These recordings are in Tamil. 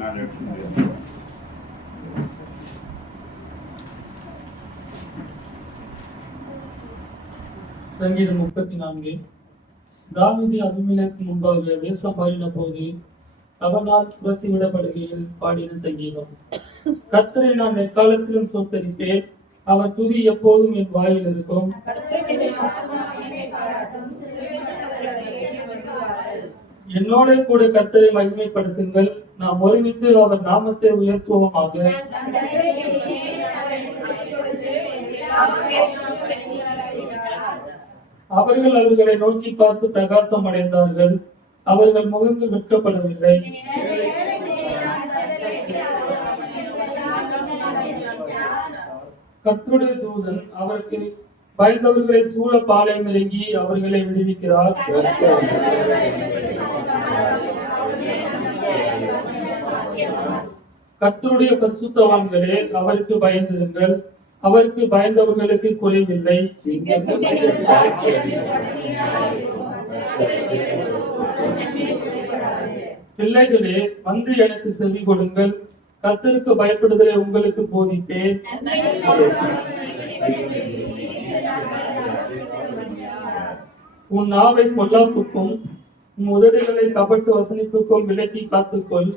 34 எடுத்து முடியாது. சங்கீதம் 34. தாவீது அபிமெலேக்கு முன்பாக வேஷம் பாடின போது அவனால் துரத்தி விடப்படுகையில் பாடின சங்கீதம். கர்த்தரை நான் எக்காலத்திலும் சொத்தரிப்பேன், அவர் துதி எப்போதும் என் வாயில் இருக்கும். என்னோட கூட கர்த்தரை மகிமைப்படுத்துங்கள், நாம் ஒருமித்து அவர் நாமத்தை உயர்த்துவோமாக. அவர்கள் அவர்களை நோக்கி பார்த்து பிரகாசம் அடைந்தார்கள், அவர்கள் முகங்கள் வெட்கப்படவில்லை. கர்த்தருடைய தூதன் அவருக்கு பயந்தவர்களை சூழ பாளையம் இறங்கி அவர்களை விடுவிக்கிறார். கர்த்தருடைய பரிசுத்தவான்களே, அவருக்கு பயந்திருங்கள், அவருக்கு பயந்தவர்களுக்கு குறைவில்லை. பிள்ளைகளே, வந்து எனக்கு செவி கொடுங்கள், கர்த்தருக்கு பயப்படுதலை உங்களுக்கு போதிப்பேன். உன் நாவை பொல்லாப்புக்கும் உன் உதடுகளை கபட்டு வசனிப்புக்கும் விலக்கி காத்துக்கொள்.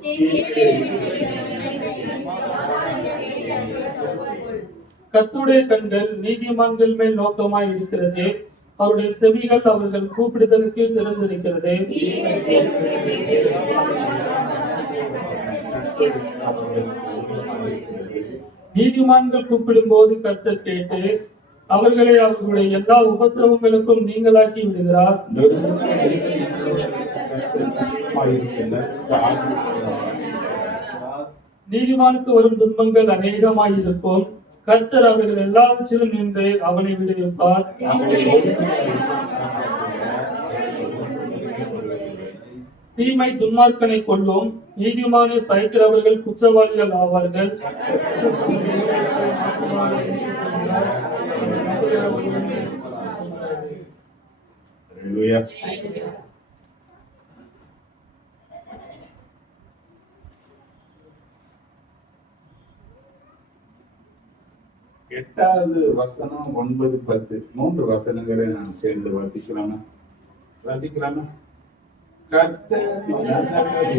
கர்த்தருடைய கண்கள் நீதிமான்கள் மேல் நோக்கமாய் இருக்கிறது, அவருடைய செவிகள் அவர்கள் கூப்பிடுதலுக்கு திறந்திருக்கிறது. நீதிமான்கள் கூப்பிடும் போது கர்த்தர் கேட்டு அவர்களை அவர்களுடைய எல்லா உபத்திரவங்களுக்கும் நீங்களாக்கி விடுகிறார். நீதிமானுக்கு வரும் துன்பங்கள் அநேகமாயிருக்கும், கர்த்தர் அவர்கள் எல்லாவற்றிலும் நின்று அவனை விடுவிப்பார். தீமை துன்மார்க்கனை கொள்ளும், நீதிமானை பயக்கிறவர்கள் குற்றவாளிகள் ஆவார்கள். எட்டாவது வசனம் 9, 10 3 வசனங்களை நான் சேர்ந்து வாசிக்கலாமா? கர்த்தர் நல்லவர்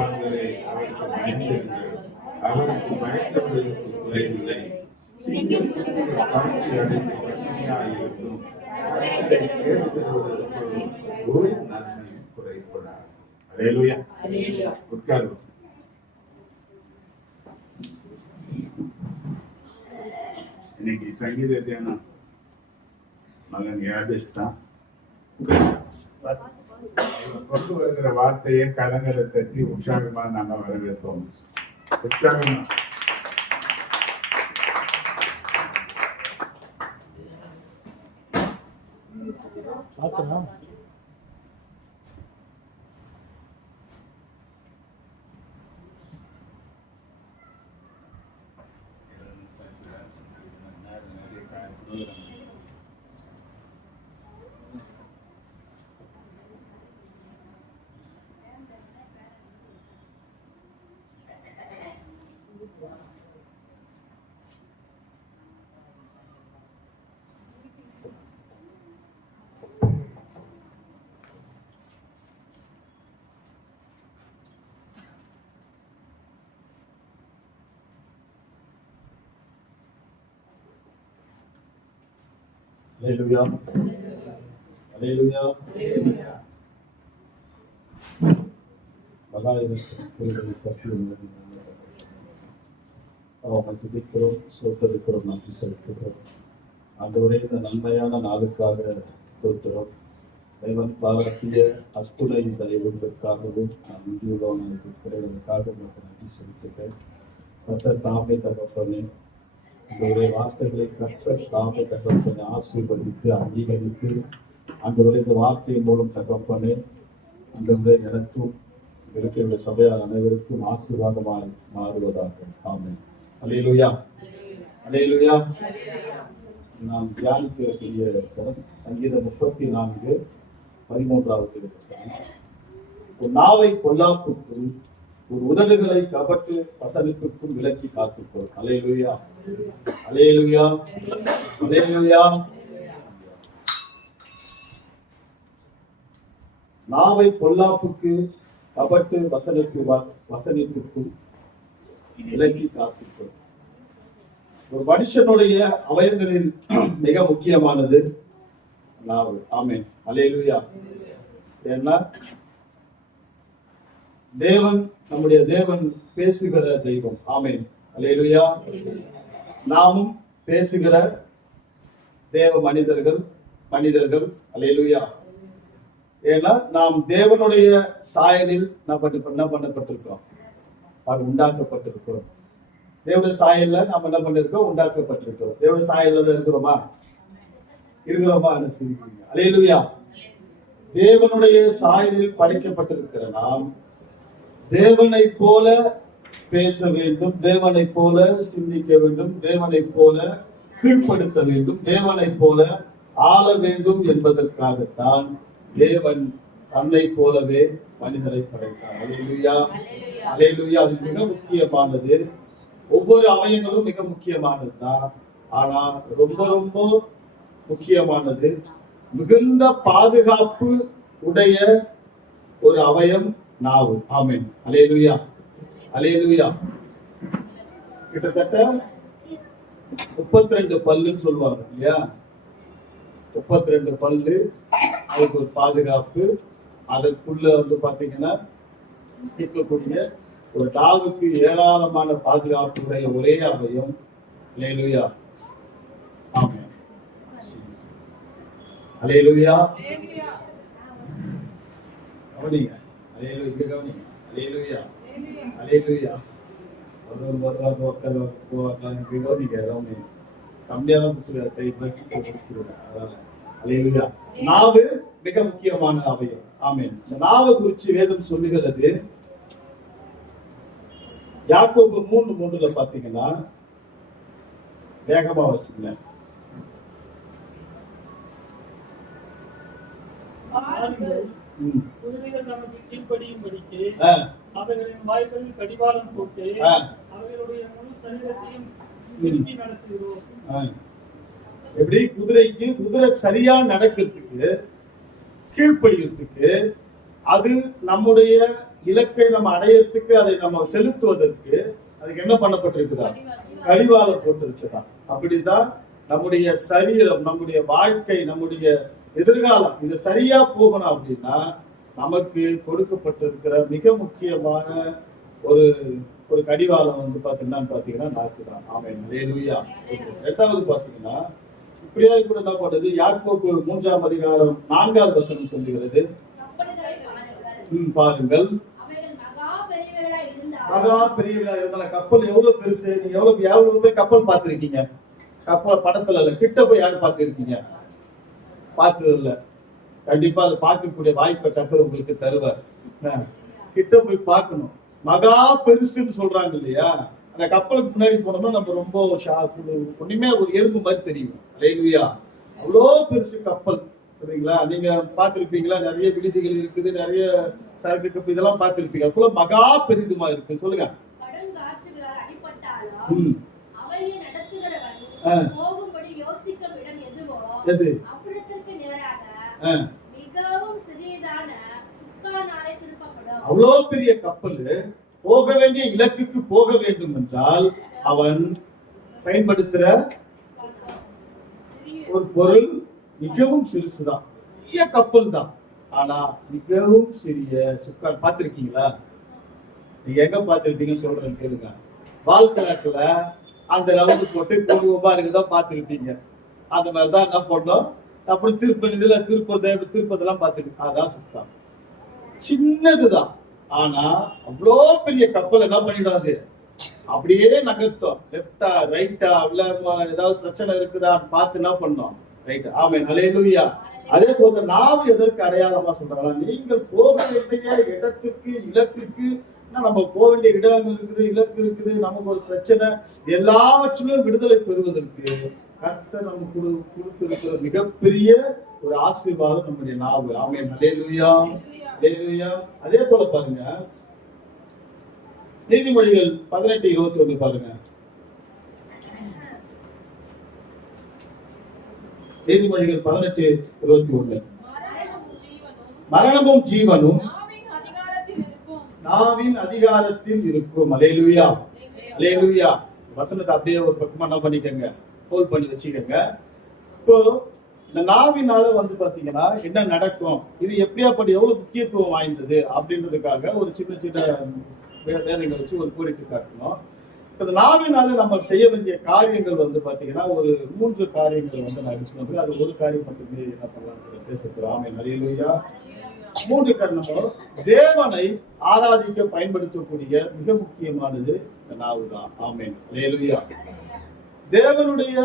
என்பதை அவருக்கு பயந்தவர்களுக்கு குறைவில்லை. ஒரு நன்மையும் குறைப்படாது. அல்லேலூயா. உட்கார்ந்து இன்னைக்கு சங்கீத தியானம் மகன் யாதிஷ்தான் கொண்டு வருகிற வார்த்தையை கலங்களை தட்டி உற்சாகமா நாம வரவேற்போம். உற்சாகமா Hallelujah. Hallelujah. துதிக்கிறோம், சோதரிக்கிறோம், நன்றி செலுத்துகிறோம். ஆண்டவரே, இந்த நன்மையான நாளுக்காக ஸ்தோத்திரம். தேவன் பாராட்டிய அத்துணை தயவுகளுக்காகவும் நான் நன்றியுள்ளவனாக இருக்கிறதற்காக உங்களுக்கு நன்றி செலுத்துகிறேன். கர்த்தர் தாமே தகப்பனே, உங்களுடைய வார்த்தைகளை கர்த்தர் தாமே தகப்பனே ஆசீர்வதித்து அங்கீகரித்து ஆண்டவரே இந்த வார்த்தையின் மூலம் தகப்பனே ஆண்டவரே எனக்கும் இருக்கிற சபையார் அனைவருக்கும் ஆசீர்வாதமாய் மாறுவதாக. ஆமென். அல்லேலூயா. அல்லேலூயா. நாம் தியானிக்கக்கூடிய சங்கீதம் 34:13 வசனம். ஒரு நாவை பொல்லாப்புக்கும் ஒரு உதடுகளை கபட்டு வசனிப்புக்கும் விலக்கி காத்துக்கொள். அல்லேலூயா, அல்லேலூயா, அல்லேலூயா. நாவை பொல்லாப்புக்கு கபட்டு வசனிப்புக்கும் விலக்கி காத்துக்கொள். ஒரு மனுஷனுடைய அவயங்களில் மிக முக்கியமானது நாவு. ஆமென், அல்லேலூயா. ஏன்னா நம்முடைய தேவன் பேசுகிற தெய்வம். ஆமென், அல்லேலூயா. நாமும் பேசுகிற தேவ மனிதர்கள். அல்லேலூயா. ஏன்னா நாம் தேவனுடைய சாயலில் என்ன பண்ணப்பட்டிருக்கிறோம்? உண்டாக்கப்பட்டிருக்கிறோம். தேவனுடைய சாயல்ல நாம் என்ன பண்ணிருக்கோம்? உண்டாக்கப்பட்டிருக்கிறோம். தேவனுடைய சாயல்ல தான் இருக்கிறோமா? அல்லேலூயா. தேவனுடைய சாயலில் படைக்கப்பட்டிருக்கிற நாம் தேவனை போல பேச வேண்டும், தேவனை போல சிந்திக்க வேண்டும், தேவனை போல கீழ்ப்படுத்த வேண்டும், தேவனை போல ஆள வேண்டும் என்பதற்காகத்தான் தேவன் தன்னை போலவே மனிதரை படைத்தார். அல்லேலூயா, அல்லேலூயா. அது மிக முக்கியமானது. ஒவ்வொரு அவயங்களும் மிக முக்கியமானது தான். ஆனா ரொம்ப ரொம்ப முக்கியமானது, மிகுந்த பாதுகாப்பு உடைய ஒரு அவயம் நாவு. ஆமென், அல்லேலூயா, அல்லேலூயா. கிட்டத்தட்ட 32 பல்லுன்னு சொல்லுவாங்க இல்லையா? 32 பல்லு, அதுக்கு ஒரு பாதுகாப்பு. அதற்குள்ள பாத்தீங்கன்னா இருக்கக்கூடிய ஒரு டாகுக்கு ஏராளமான பாதுகாப்புடைய ஒரே அவயம். அல்லேலூயா, ஆமென், அல்லேலூயா. கவனிங்க, அல்லேலூயா, கவனிங்க, அல்லேலூயா, அல்லேலூயா. நாவு மிக முக்கியமான அவயம். ஆமென். இந்த நாவை குறித்து வேதம் சொல்லுகிறது. யாக்கோபு 3:3 பாத்தீங்கன்னா, வேகமா வாசிங்க. அவர்களின் வாய்களில் கடிவாளம் போட்டு அவர்களுடைய முழு சரீரத்தையும் திருப்பி நடத்துகிறோம். எப்படி குதிரை சரியா நடக்கிறதுக்கு, கீழ்ப்படிகிறதுக்கு, அது நம்முடைய இலக்கை நம்ம அடையறதுக்கு, அதை நம்ம செலுத்துவதற்கு அதுக்கு என்ன பண்ணப்பட்டிருக்குதா? கடிவாளம் போட்டிருக்குதா? அப்படிதான் நம்முடைய சரீரம், நம்முடைய வாழ்க்கை, நம்முடைய எதிர்காலம் இது சரியா போகணும் அப்படின்னா நமக்கு கொடுக்கப்பட்டிருக்கிற மிக முக்கியமான ஒரு கடிவாளம் பாத்தீங்கன்னா நாக்கு தான். ஆமென், அல்லேலூயா. இரண்டாவது பாத்தீங்கன்னா இப்படியா கூட என்ன பண்ணுது? யாக்கோபு 3:4 சொல்லுகிறது. பாருங்கள், மகா பெரியவர்களா இருந்தாலும் கப்பல் எவ்வளவு பெருசு. நீங்க எவ்வளவு போய் கப்பல் பார்த்திருக்கீங்க? கப்பல் படத்துல இல்ல, கிட்ட போய் யாரு பார்த்திருக்கீங்க? பார்த்தது இல்ல. கண்டிப்பா அதை பார்க்கக்கூடிய வாய்ப்பை கர்த்தர் உங்களுக்கு தருவார். கிட்ட போய் பார்க்கணும். மகா பெருசுன்னு சொல்றாங்க இல்லையா? அந்த கப்பலுக்கு முன்னாடி போனோம்னா நம்ம ரொம்ப ஒண்ணுமே ஒரு எறும்பு மாதிரி தெரியும். அல்லேலூயா. அவ்வளோ பெருசு கப்பல். சரிங்களா? நீங்க பார்த்திருப்பீங்களா? நிறைய விடுதிகள் இருக்குது, நிறைய சரக்கு கப்பல் இதெல்லாம் பார்த்திருப்பீங்க. அவ்வளோ மகா பெரிதுமா இருக்கு. சொல்லுங்க. எது? அவ்வளோ பெரிய கப்பல் போக வேண்டிய இலக்குக்கு போக வேண்டும் என்றால் அவன் பயன்படுத்துற ஒரு பொருள் மிகவும் சிறுசுதான். பெரிய கப்பல் தான், ஆனா மிகவும் சிறிய சுக்கான். பார்த்திருக்கீங்களா? நீங்க எங்க பார்த்திருப்பீங்கன்னு சொல்றேன் கேளுங்க. வாழ்க்கையில அந்த ரவுண்டு போட்டு குடும்பமா இருக்குதான் பார்த்திருப்பீங்க. அந்த மாதிரிதான் என்ன பண்ணோம். அப்படி திருப்பதெல்லாம் பார்த்துட்டு அதான் சுத்தம். சின்னதுதான், ஆனா அவ்வளோ பெரிய கப்பல் என்ன பண்ணிடாது, அப்படியே நகர்த்தோம். லெப்டா ரைட்டா, இல்ல ஏதாவது பிரச்சனை இருக்குதான்னு பார்த்து என்ன பண்ணோம்? ரைட். ஆமென், அல்லேலூயா. அதே போல நாவு எதற்கு அடையாளமா சொல்றாங்க? நீங்கள் போக வேண்டிய இடத்துக்கு, இலக்குக்கு, நம்ம போக வேண்டிய இடம் இருக்குது, இலக்கு இருக்குது, நமக்கு ஒரு பிரச்சனை, எல்லாவற்றிலும் விடுதலை பெறுவதற்கு கர்த்தர் நமக்கு கொடுத்திருக்கிற மிகப்பெரிய ஒரு ஆசீர்வாதம் நம்முடைய நாவு. ஆமென். அல்லேலூயா, அல்லேலூயா. அதே போல பாருங்க, நீதிமொழிகள் 18:21 பாருங்க. நீதிமொழிகள் 18:21. மரணமும் ஜீவனும் நாவின் அதிகாரத்தில் இருக்கும். அல்லேலூயா, அல்லேலூயா. வசனத்தை அப்படியே ஒரு பக்கமா என்ன பண்ணிக்கங்க, ஹோல்ட் பண்ணி வச்சுக்கோங்க. இப்போ இந்த நாவினால பாத்தீங்கன்னா என்ன நடக்கும், இது எப்படியாப்பட்ட எவ்வளவு முக்கியத்துவம் வாய்ந்தது அப்படின்றதுக்காக ஒரு சின்ன சின்ன வேலைகளை வச்சு ஒரு கோரிக்கை காட்டணும். இந்த நாவினால நம்ம செய்ய வேண்டிய காரியங்கள் பாத்தீங்கன்னா ஒரு 3 காரியங்கள் நான் சொன்னது. அது ஒரு காரியம் மட்டுமே என்ன பண்ணலாம் பேசுகிறோம். ஆமென். அல்லேலூயா. 3 காரணங்களும் தேவனை ஆராதிக்க பயன்படுத்தக்கூடிய மிக முக்கியமானது இந்த நாவு தான். ஆமென். அல்லேலூயா. தேவனுடைய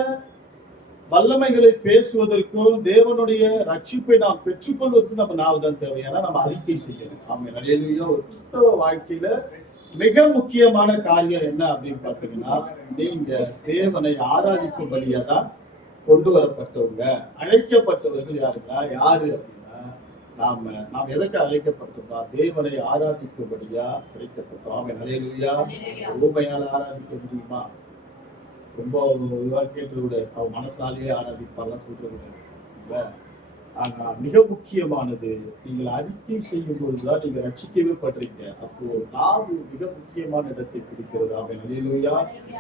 வல்லமைகளை பேசுவதற்கும் தேவனுடைய ரட்சிப்பை நாம் பெற்றுக்கொள்வதற்கும் நம்ம நாவு தான் தேவை. ஏன்னா நம்ம அறிக்கை செய்யணும். ஆமென். அல்லேலூயா. ஒரு கிறிஸ்தவ வாழ்க்கையில மிக முக்கியமான காரியம் என்ன அப்படின்னு பாத்தீங்கன்னா, நீங்க தேவனை ஆராதிக்கும்படியா தான் கொண்டு வரப்பட்டவங்க, அழைக்கப்பட்டவர்கள் யாருன்னா யாரு அப்படின்னா நாம் எதற்கு அழைக்கப்பட்டோம்னா தேவனை ஆராதிக்கும்படியா அழைக்கப்பட்டோம். ஆமென். அல்லேலூயா. ஊமையால ஆராதிக்க முடியுமா? ரொம்ப இதுவா கேட்டு விட, அவன் மனசாலேயே ஆராதிப்பாலாம் சொல்றது இல்ல. ஆனா மிக முக்கியமானது, நீங்கள் அறிக்கை செய்யும் பொழுதுதான் நீங்க ரட்சிக்கவே பண்றீங்க. அப்போ நாவு மிக முக்கியமான இடத்தை பிடிக்கிறது. ஆமென். அல்லேலூயா.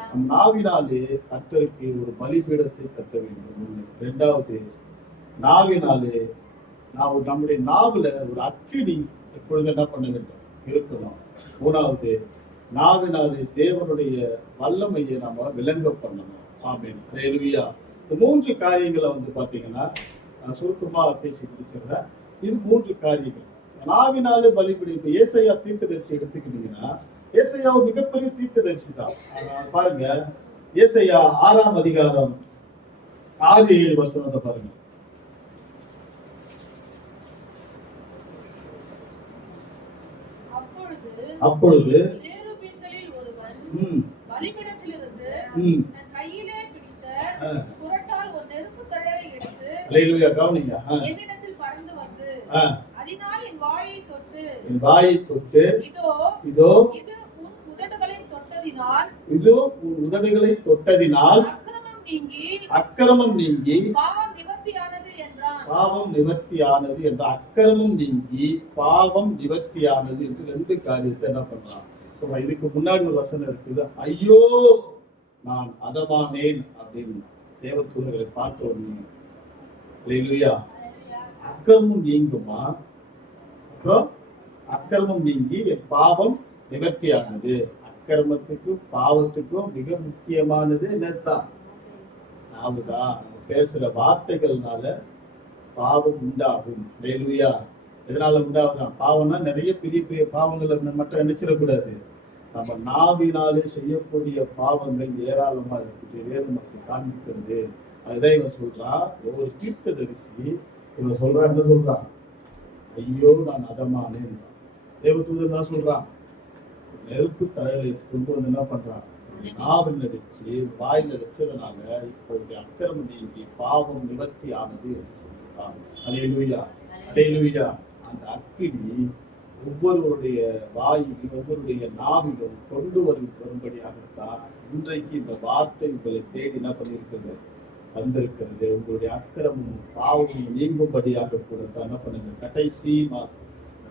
நம் நாவினாலே கர்த்தருக்கு ஒரு பலிபீடத்தை கட்ட வேண்டும். 2வது, நாவினாலே நம்முடைய நாவுல ஒரு அக்கினி எப்பொழுது என்ன பண்ண வேண்டும், இருக்கணும். 3வது, நாவினாலே தேவனுடைய வல்லமையை நாம விளங்க பண்ணணும். ஆமென். அல்லேலூயா. இந்த 3 காரியங்களை பாத்தீங்கன்னா நான் சுருக்கமா பேசி முடிச்சிடுறேன். இது 3 காரியங்கள். நாவினாலே பலிபீடம். ஏசாயா தீர்க்கதரிசி எடுத்துக்கிட்டீங்கன்னா, ஏசாயா ஒரு மிகப்பெரிய தீர்க்கதரிசி தான். பாருங்க, ஏசாயா 6ஆம் அதிகாரம் 6-7 வசனத்தை பாருங்க. அப்பொழுது கவனிங்க, என் வாயை தொட்டு இதோ உதடுகளை தொட்டதினால் அக்கிரமம் நீங்கி பாவம் நிவர்த்தியானது என்ற அக்கிரமம் நீங்கி பாவம் நிவர்த்தியானது என்று 2 காரியத்தை என்ன பண்றான் சொல்றான். இதுக்கு முன்னாடி ஒரு வசனம் இருக்குது, ஐயோ நான் அதமானேன் அப்படின்னு தேவதூதர்களை பார்த்த உடனே அல்லேலூயா அக்கிரமம் நீங்குமா, அப்புறம் அக்கிரமம் நீங்கி என் பாவம் நிவர்த்தியானது. அக்கிரமத்துக்கும் பாவத்துக்கும் மிக முக்கியமானது என்னதான், நாவுதான். பேசுற வார்த்தைகள்னால பாவம் உண்டாகும். அல்லேலூயா. எதனால உண்டாகுதான்? பாவம்னா நிறைய பெரிய பெரிய பாவங்களை மட்டும் நினைச்சிடக்கூடாது. நம்ம நாவினாலே செய்யக்கூடிய பாவங்கள் ஏராளமா இருக்குது. வேதம் நமக்கு காண்பிக்கிறது. அதுதான் இவன் சொல்றான், ஒரு தீர்க்கதரிசி இவன் சொல்றான், என்ன சொல்றான், ஐயோ நான் அதமானேன். தேவதூதன் தான் சொல்றான், நெருப்பு தலையில கொண்டு வந்து என்ன பண்றான், நாவில் வச்சு வாயில வச்சதுனால இப்போதைய அக்கிரமம் நீங்கி பாவம் நிவர்த்தி ஆனது என்று சொல்றான். அல்லேலூயா, அல்லேலூயா. அந்த அக்கினி ஒவ்வொருவருடைய வாயிலும் ஒவ்வொருடைய நாவிலும் கொண்டு வரும்படியாகத்தான் இன்றைக்கு இந்த வார்த்தை உங்களை தேடி என்ன பண்ணியிருக்கிறது, வந்திருக்கிறது. உங்களுடைய அக்கிரமும் பாவமும் நீங்கும்படியாக கூட என்ன பண்ணுங்க. கடைசி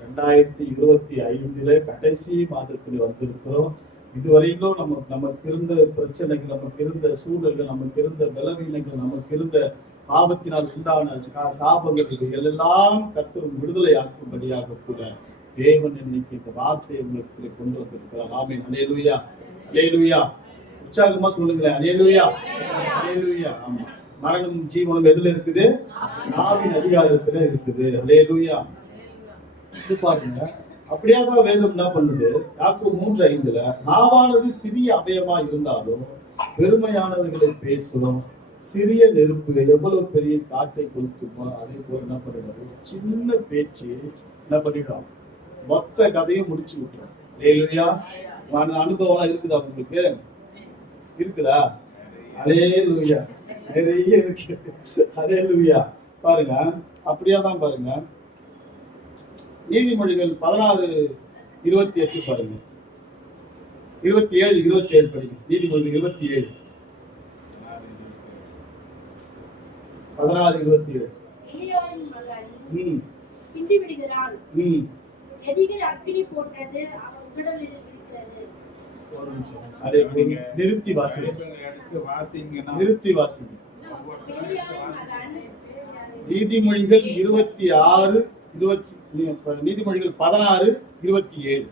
2025 கடைசி மாதத்தில் வந்திருக்கிறோம். இதுவரையிலும் நமக்கு இருந்த பிரச்சனைகள், நமக்கு இருந்த சூழல்கள், நமக்கு இருந்த பலவீனங்கள், நமக்கு இருந்த பாவத்தினால் உண்டான சாபங்கள் எல்லாம் கர்த்தர் விடுதலை ஆக்கும்படியாக கூட தேவன் இன்னைக்கு இந்த வார்த்தையை உங்களுக்கு கொண்டு வந்திருக்கிறார். ஆமென். அல்லேலூயா, அல்லேலூயா. உற்சாகமா சொல்லுங்களேன், அல்லேலூயா, அல்லேலூயா. ஆமா, மரணம் ஜீவனம் எதுல இருக்குது, நாவின் அதிகாரத்துல இருக்குது. அல்லேலூயா. இது பாருங்க, அப்படியாதான் வேதம் என்ன பண்ணுது, யாக்கோபு 3:5 நாவானது சிறிய அவயமா இருந்தாலும் பெருமையானவர்களை பேசும், சிறிய நெருப்பு எவ்வளவு பெரிய காற்றை கொளுத்துமோ அதே போல என்ன பண்ணுறது, சின்ன பேச்சு என்ன பண்ணிடும், மொத்த கதையும் முடிச்சு விட்டுரும். அல்லேலூயா. அனுபவம் இருக்குதா உங்களுக்கு, இருக்குதா? அல்லேலூயா. நிறைய இருக்கு. ஹல்லேலூயா. பாருங்க, அப்படியே தான் பாருங்க. நீதிமொழிகள் 16:28 பாருங்க. 27 படிங்க. நீதிமொழிகள் 27 16:27. எலியாவின் மகன் ம் கிண்டி விடுகிறான். ம் எரிகிற அக்கினி போன்றது அவன் உடலில் இருக்கிறது. ஒரு நிமிஷம். அதை நீங்க நிறுத்தி வாசிங்க. எடுத்து வாசிங்கன்னா நிறுத்தி வாசிங்க. எலியாவின் மகன் நீதிமொழிகள் 26 நீதிமொழிகள் 16:27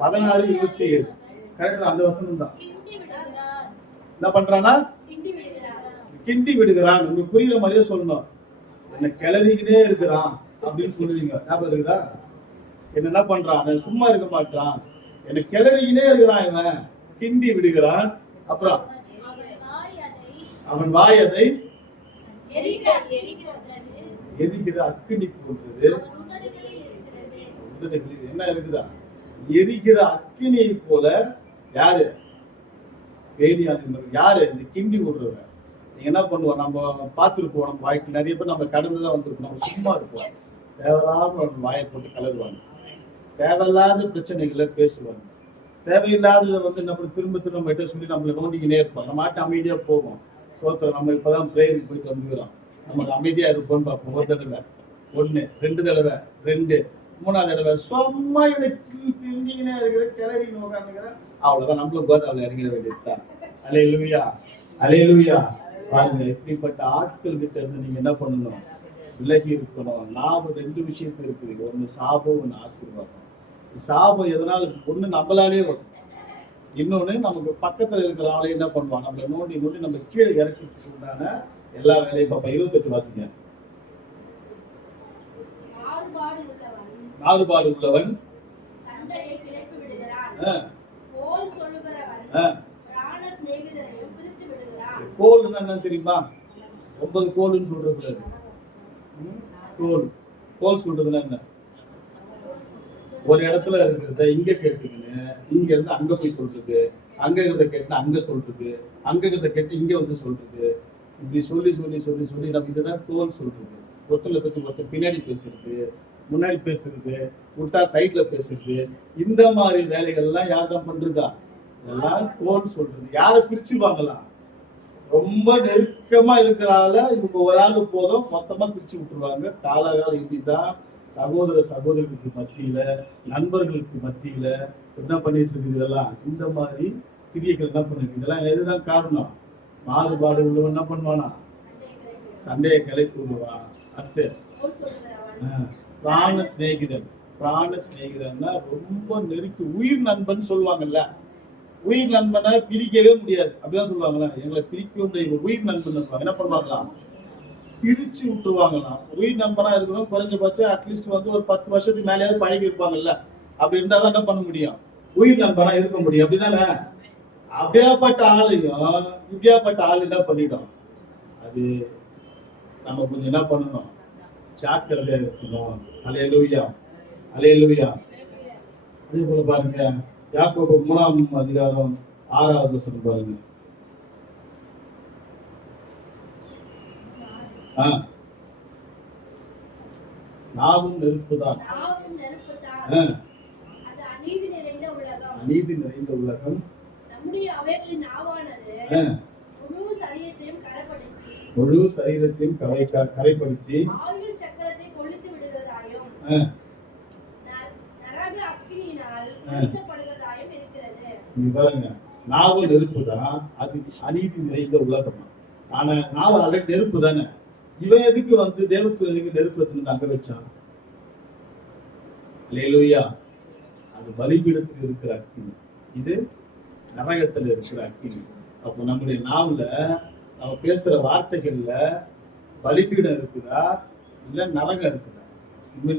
16:27 கரெக்ட். அந்த வசனம் தான். கிண்டி விடுகிறான். என்ன பண்றானா? கிண்டி விடுகிறான். கிண்டி விடுகிறான். உங்களுக்கு புரியுற மாதிரியே சொல்லணும். என்ன கிளறிக்கிட்டே இருக்கிறான் அப்படின்னு சொல்லுவீங்க. ஞாபகம் இருக்குதா? என்ன பண்றான்? அவன் சும்மா இருக்க மாட்டான். என்ன கிளறிக்கிட்டே இருக்கிறான். இவன் கிண்டி விடுகிறான். அப்புறம் அவன் வாய் அதை எரிகிற அக்கினி போன்றது. அவன் உதடுகளில் இருக்கிறது. உதடுகளில் என்ன இருக்குதா? எரிகிற அக்கினியை போல. யாரு? யாரு? இந்த கிண்டி விடுறவன். நீங்க என்ன பண்ணுவோம்? நம்ம பார்த்துருப்போம். நம்ம வாழ்க்கை நிறைய பேர் நம்ம கடந்துதான் வந்திருப்போம். நம்ம சும்மா இருப்போம். தேவையில்லாம வாயை போட்டு கலருவாங்க. தேவையில்லாத பிரச்சனைகளை பேசுவாங்க. தேவையில்லாததை என்ன பண்ணி திரும்ப நம்ம சொல்லி நம்மளை நோண்டிக்கினே இருப்போம். நம்ம ஆட்டம் அமைதியா போவோம். சோத்திரம். நம்ம இப்பதான் பிரேயருக்கு போயிட்டு வந்துக்கிறோம். நமக்கு அமைதியா இருப்போம்னு பார்ப்போம். ஒரு தடவை 1, 2 தடவை 2, 3ஆவது தடவை சும்மா கிண்டிக்கினே இருக்கிற கிளறி நோக்கானுங்கிற அவ்வளவுதான். நம்மளும் கோதாவில் இறங்கிட வேண்டியதுதான். அல்லேலூயா, அல்லேலூயா. பாருங்க, இப்படிப்பட்ட ஆட்கள் கிட்ட இருந்து நீங்க என்ன பண்ணணும்? விலகி இருக்கணும். லாபம் 2 விஷயத்துல இருக்குது. ஒண்ணு சாபம், ஒண்ணு ஆசீர்வாதம். சாபம் எதனால? ஒண்ணு நம்மளாலே வரும். இன்னொன்னு நமக்கு பக்கத்துல இருக்கிறவங்களே என்ன பண்ணுவாங்க? நம்மளை நோண்டி நம்ம கீழே இறக்கிறதுக்கு உண்டான எல்லா வேலையும் பார்ப்போம். 28 வாசிங்க. மாறுபாடு உள்ளவன் சண்டையை கிளப்பி விடுகிறான். கோல் சொல்லுகிறவன் பிராண சிநேகிதரையும் பிரித்து விடுகிறான். கோல்னா என்ன தெரியுமா? 9 கோல்னு சொல்றது. கோல் சொல்றதுன்னா என்ன? ஒரு இடத்துல இருக்கிறத இங்க கேட்டுக்கின்னு இங்க இருந்து அங்க போய் சொல்றது, அங்க இருக்கிறத கேட்டு அங்க சொல்றது, அங்க இருக்கிறத கேட்டு இங்க வந்து சொல்றது. இப்படி சொல்லி நம்ம இதுதான் கோல் சொல்றது. ஒருத்தரை பத்தி ஒருத்தர் பின்னாடி பேசுறது, முன்னாடி பேசுறது, விட்டா சைட்ல பேசுறது. இந்த மாதிரி வேலைகள்லாம் யார் தான் பண்றதா? இதெல்லாம் கோல் சொல்றது. யாரை பிரிச்சுவாங்களாம்? ரொம்ப நெருக்கமா இருக்கிறால இவங்க ஒரு ஆளு போதும் மொத்தமா பிரிச்சு விட்டுருவாங்க. காலகாலம் இப்படிதான் சகோதரர்களுக்கு மத்தியில, நண்பர்களுக்கு மத்தியில என்ன பண்ணிட்டு இருக்குது? இதெல்லாம் இந்த மாதிரி கிரியைகள் என்ன பண்ணிருக்கு? இதெல்லாம் எதுதான் காரணம்? மாறுபாடு உள்ளவன் என்ன பண்ணுவானா? சண்டையை கிளப்பி விடுவான். அடுத்து பிராண சிநேகிதன். பிராண சிநேகிதன்னா ரொம்ப நெருக்கி உயிர் நண்பன் சொல்லுவாங்கல்ல. உயிர் நண்பனை பிரிக்கவே முடியாது அப்படிதான் சொல்லுவாங்களா? எங்களை பிரிக்க உயிர் நண்பன் என்ன பண்ணுவாங்களாம்? பிரிச்சு விட்டுருவாங்களாம். உயிர் நண்பனா இருக்கணும். குறைஞ்சபட்சம் அட்லீஸ்ட் ஒரு 10 வருஷத்துக்கு மேலேயாவது பழகி இருப்பாங்கல்ல. அப்படி இருந்தாதான் என்ன பண்ண முடியும்? உயிர் நண்பனா இருக்க முடியும். அப்படிதானே? அப்படியாப்பட்ட ஆளையும் இப்படியாப்பட்ட ஆள் என்ன பண்ணிடும்? அது நம்ம கொஞ்சம் என்ன பண்ணணும்? ஜாக்கிரதையா இருக்கணும். அல்லேலூயா, அல்லேலூயா. அதே போல பாருங்க, யாக்கோபு 3ஆம் அதிகாரம் 6வது வசனம் பாருங்க. நாவும் நெருப்புதான். அது அநீதி நிறைந்த உலகம். அநீதி நிறைந்த உலகம். நம்முடைய அவைகளின் நாவானது முழு சரீரத்தையும் கரைப்படுத்தி ஆயுள் சக்கரத்தை கொளுத்து விடுகிறதாயும் நரக அக்கினியினால் கொளுத்தப்படுகிறதாயும் இருக்கிறது. நீங்க பாருங்க, நாவு நெருப்பு தான். அது அநீதி நிறைந்த உலகம். ஆனா நாவு ஆல்ரெடி நெருப்பு தானே. இவன் எதுக்கு தேவத்துல எதுக்கு நெருப்பு எடுத்து அங்க வச்சான்? அல்லேலூயா. அது பலிபீடத்தில் இருக்கிற அக்கினி, இது நரகத்துல இருக்கிற அக்கினி. அப்போ நம்முடைய நாவுல நம்ம பேசுற வார்த்தைகள்ல பலிபீடம் இருக்குதா இல்ல நரகம் இருக்குதா?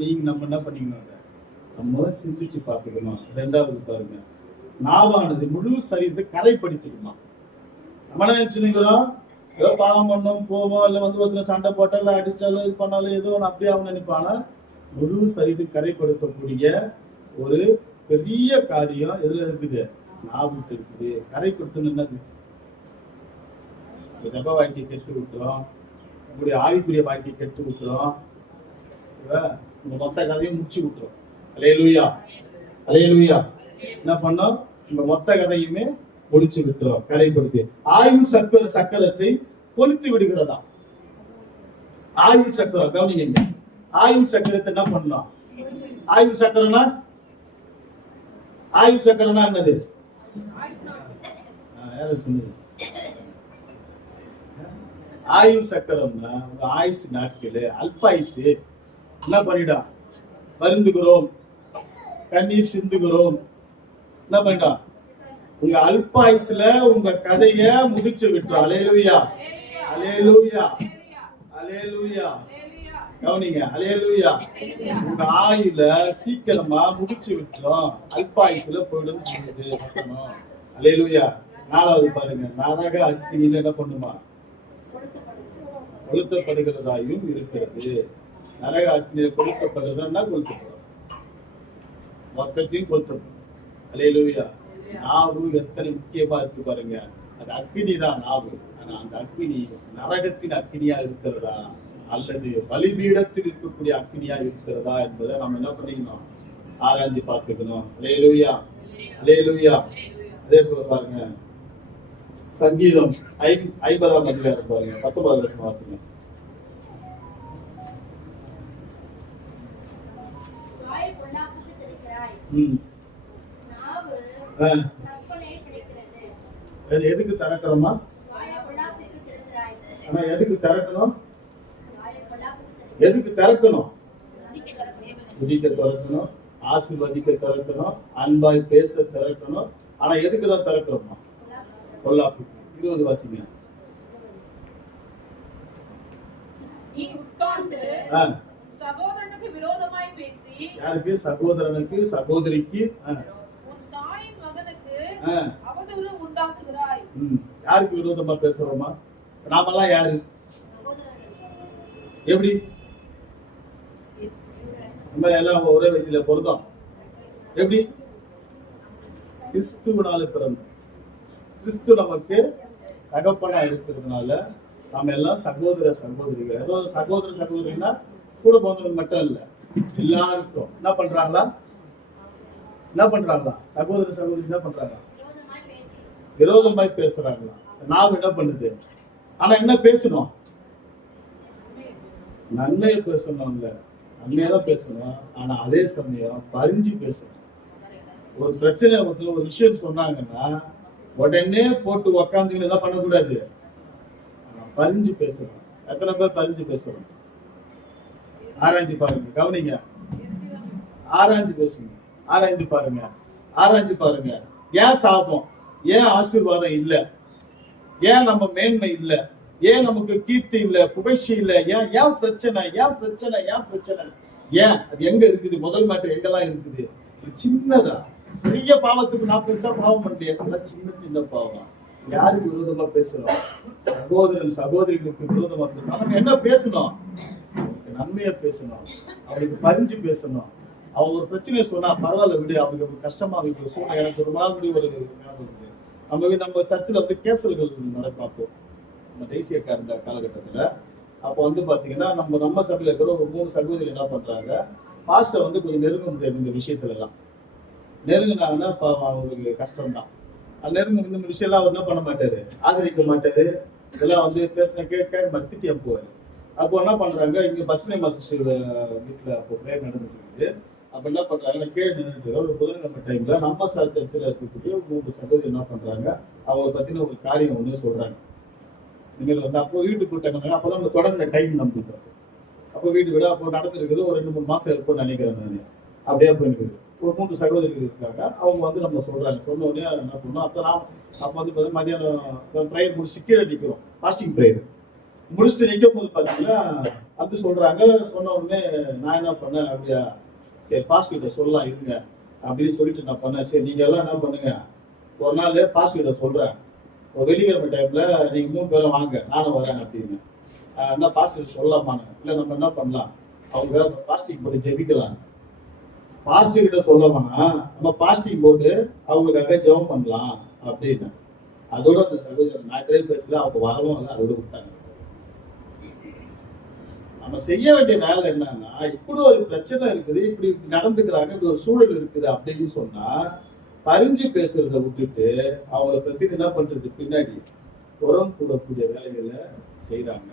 நீங்க நம்ம என்ன பண்ணிக்கணும்? நம்ம சிந்திச்சு பார்த்துக்கணும். 2வது பாருங்க, நாவானது முழு சரீரத்தை கரைப்படுத்திக்கணும். நம்ம நினைச்சுக்கிறோம் ஏதோ பாவம் பண்ணோம் போவோம், இல்ல ஒருத்தர் சண்டை போட்டாலும் அடிச்சாலும் இது பண்ணாலும் ஏதோ அப்படியே அவன் நினைப்பானா? முழு சரீரத்தை கரைப்படுத்தக்கூடிய ஒரு பெரிய காரியம் எதுல இருக்குது? நாவுக்கு இருக்குது. கரைப்படுத்தணும் என்னது? உங்க ஜப வாழ்க்கையை கெடுத்து விட்டுரும், உங்களுடைய ஆவிக்குரிய வாழ்க்கையை கெடுத்து விட்டுரும், உங்க மொத்த கதையும் முடிச்சு விட்டுரும். அல்லேலூயா, அல்லேலூயா. என்ன பண்ணோம்? உங்க மொத்த கதையுமே முடிச்சு விட்டுரும், கரைப்படுத்தி. ஆயுள் சக்கரத்தை கொளுத்து விடுகிறதா? ஆயுள் சக்கரம் கவனிங்க. ஆயுள் சக்கரத்தை என்ன பண்ணலாம்? ஆயுள் சக்கரம்னா என்னது? யாரும் சொன்னது? ஆயுள் சக்கரம்னா உங்க ஆயுசு நாட்கள் அல்பாயுசு. என்ன பண்ணிடா? வருந்துகிறோம், கண்ணீர் சிந்துகிறோம். என்ன பண்ணிடா? உங்க அல்பாயுசுல உங்க கதைய முடிச்சு விட்டுரும். அல்லேலூயா, அல்லேலூயா, அல்லேலூயா. கவனிங்க, அல்லேலூயா. உங்க ஆயுள சீக்கிரமா முடிச்சு விட்டுரும், அல்பாயுசுல போயிடும் சொல்லுது வசனம். அல்லேலூயா. 4வது பாருங்க, நரக அக்கினியில என்ன பண்ணுமா? கொளுத்தப்படுகிறதாயும் இருக்கிறது. நரக அக்கினியில கொளுத்தப்படுறதுன்னா கொளுத்தப்படும், மொத்தத்தையும் கொளுத்தப்படும். அல்லேலூயா. நாவு எத்தனை முக்கியமா இருக்கு பாருங்க. அது அக்கினி தான் நாவு. ஆனா அந்த அக்கினி நரகத்தின் அக்கினியா இருக்கிறதா அல்லது பலிபீடத்தில் இருக்கக்கூடிய அக்கினியா இருக்கிறதா என்பதை நம்ம என்ன பண்ணிக்கணும்? ஆராய்ச்சி பார்த்துக்கணும். அல்லேலூயா, அல்லேலூயா. அதே போல பாருங்க, சங்கீதம் 50ஆம் அதிகாரம் பாருங்க, 19வது வசனம் வாசிங்க. எதுக்கு திறக்கிறோமா? ஆனா எதுக்கு திறக்கணும்? எதுக்கு திறக்கணும்? துதிக்க திறக்கணும், ஆசீர்வதிக்க திறக்கணும், அன்பாய் பேச திறக்கணும். ஆனா எதுக்குதான் திறக்கிறோமா? பொல்லாப்பு. 20 வாசிங்க. நீ உட்கார்ந்து சகோதரனுக்கு விரோதமாய் பேசி, யாருக்கு? சகோதரனுக்கு, சகோதரிக்கு, உன் தாயின் மகனுக்கு அவதூறு உண்டாக்குகிறாய். யாருக்கு விரோதமா பேசுறோமா? நாமெல்லாம் யாரு? எப்படி? நம்ம எல்லாம் ஒரே வயசுல பொருந்தோம். எப்படி? கிறிஸ்துவனால பிறந்தோம். கிறிஸ்து நமக்கு தகப்பனா இருக்கிறதுனால நம்ம எல்லாம் சகோதர சகோதரிகள். ஏதோ சகோதர சகோதரினா கூட போனது மட்டும் இல்ல, எல்லாருக்கும் என்ன பண்றாங்களா? சகோதர சகோதரி என்ன பண்றாங்க? விரோதமாய் பேசுறாங்களா? நாம என்ன பண்ணுது? ஆனா என்ன பேசணும்? நன்மையை பேசணும் இல்ல, நன்மையதான் பேசணும். ஆனா அதே சமயம் பறிஞ்சு பேசணும். ஒரு பிரச்சனை, ஒரு விஷயம் சொன்னாங்கன்னா உடனே போட்டு உக்காந்துன்னு எல்லாம் பண்ணக்கூடாது, பறிஞ்சு பேசணும். எத்தனை பேர் பறிஞ்சு பேசணும்? ஆராய்ச்சி பாருங்க, கவனிங்க. ஆராய்ச்சி பேசுங்க, ஆராய்ச்சி பாருங்க, ஆராய்ச்சி பாருங்க. ஏன் சாபம்? ஏன் ஆசீர்வாதம் இல்ல? ஏன் நம்ம மேன்மை இல்ல? ஏன் நமக்கு கீர்த்தி இல்ல, புகழ்ச்சி இல்ல? ஏன் ஏன் பிரச்சனை? ஏன் பிரச்சனை? ஏன் பிரச்சனை? ஏன் அது எங்க இருக்குது? முதல் மேட்டர் எங்கெல்லாம் இருக்குது? சின்னதா. பெரிய பாவத்துக்கு நான் பெருசா பாவம் பண்ணலையே, சின்ன சின்ன பாவம். யாருக்கு விரோதமா பேசுறோம்? சகோதரன் சகோதரிகளுக்கு விரோதமா பேசணும். நம்ம என்ன பேசணும்? நன்மையா பேசணும், அவளுக்கு பறிஞ்சு பேசணும். அவங்க ஒரு பிரச்சனையை சொன்னா பரவாயில்ல விடு, அவங்களுக்கு கஷ்டமா இருக்கு சூழ்நிலை. எனக்கு ஒரு நாள் ஒரு நம்ம சர்ச்சில் வந்து கேசல்கள் நடப்பாப்போம், நம்ம தேசியக்கா இருந்த காலகட்டத்துல. அப்போ வந்து பாத்தீங்கன்னா நம்ம சபையில இருக்கிற ஒரு 3 சகோதரி என்ன பண்றாங்க, பாஸ்டர் வந்து கொஞ்சம் நெருங்க முடியாது இந்த விஷயத்துல எல்லாம். நெருங்கினாங்கன்னா அவங்களுக்கு கஷ்டம்தான். நெருங்க இந்த விஷயம் எல்லாம் அவர் என்ன பண்ண மாட்டாரு, ஆதரிக்க மாட்டாரு. இதெல்லாம் வந்து பேசின கேட்க மறுத்துட்டு போவாரு. அப்போ என்ன பண்றாங்க, இங்க பச்சனை மாஸ்டர் வீட்டுல அப்போ பிரேயர் நடந்துட்டு இருக்குது. அப்ப என்ன பண்றாங்க, கீழே நின்றுட்டு ஒரு புதன்கிழமை டைம்ல நம்ம சர்ச்சில் இருக்கக்கூடிய 3 சகோதரி என்ன பண்றாங்க, அவங்களை பத்தின ஒரு காரியம் ஒண்ணு சொல்றாங்க. நீங்கள் வந்து அப்போ வீட்டுக்கு கூட்டாங்க. அப்போதான் நம்ம தொடர்ந்த டைம் நம்மளுக்கு. அப்போ வீட்டு விட அப்போ நடந்திருக்குது ஒரு 2-3 மாசம் இருக்கும்னு நினைக்கிறேன் நான். அப்படியே போயிருக்குது. ஒரு 3 சகோதரிகள் இருக்காங்க. அவங்க வந்து நம்ம சொல்றாங்க. சொன்ன உடனே என்ன பண்ணோம், அப்போ வந்து மதியானம் ப்ரேயர் முடிச்சு கீழே நிற்கிறோம், ஃபாஸ்டிங் ப்ரேயர் முடிச்சுட்டு நிற்கும் போது பார்த்தீங்கன்னா வந்து சொல்றாங்க. சொன்ன உடனே நான் என்ன பண்ணேன், அப்படியா சரி பாஸ்டர் கிட்ட சொல்லலாம் இருங்க அப்படின்னு சொல்லிட்டு நான் பண்ணேன். சரி நீங்க எல்லாம் என்ன பண்ணுங்க, ஒரு நாள் பாஸ்டர் கிட்ட சொல்றேன், ஒரு வெள்ளிக்கிழமை டைம்ல நீங்க 3 பேரும் வாங்க, நானும் வரேன் அப்படின்னு. என்ன பாஸ்டர் சொல்லலாமான்னு? இல்லை நம்ம என்ன பண்ணலாம், அவங்க பாஸ்டிங் போட்டு ஜெபிக்கலாம். பாஸ்டர் கிட்ட சொல்லலாமா, நம்ம பாஸ்டிங் போட்டு அவங்களுக்காக ஜெபம் பண்ணலாம் அப்படின்னு. அதோட அந்த சகோதரர் நான் பேசல, அவங்க வரவும் இல்லை, அதோட விட்டாங்க. நம்ம செய்ய வேண்டிய வேலை என்னன்னா, இப்படி ஒரு பிரச்சனை இருக்குது, இப்படி நடந்துக்கிறாங்க, இப்படி ஒரு சூழல் இருக்குது அப்படின்னு சொன்னா பறிஞ்சு பேசுறத விட்டுட்டு அவங்கள பத்தி என்ன பண்றது, பின்னாடி புறம் கூடக்கூடிய வேலைகளை செய்யறாங்க.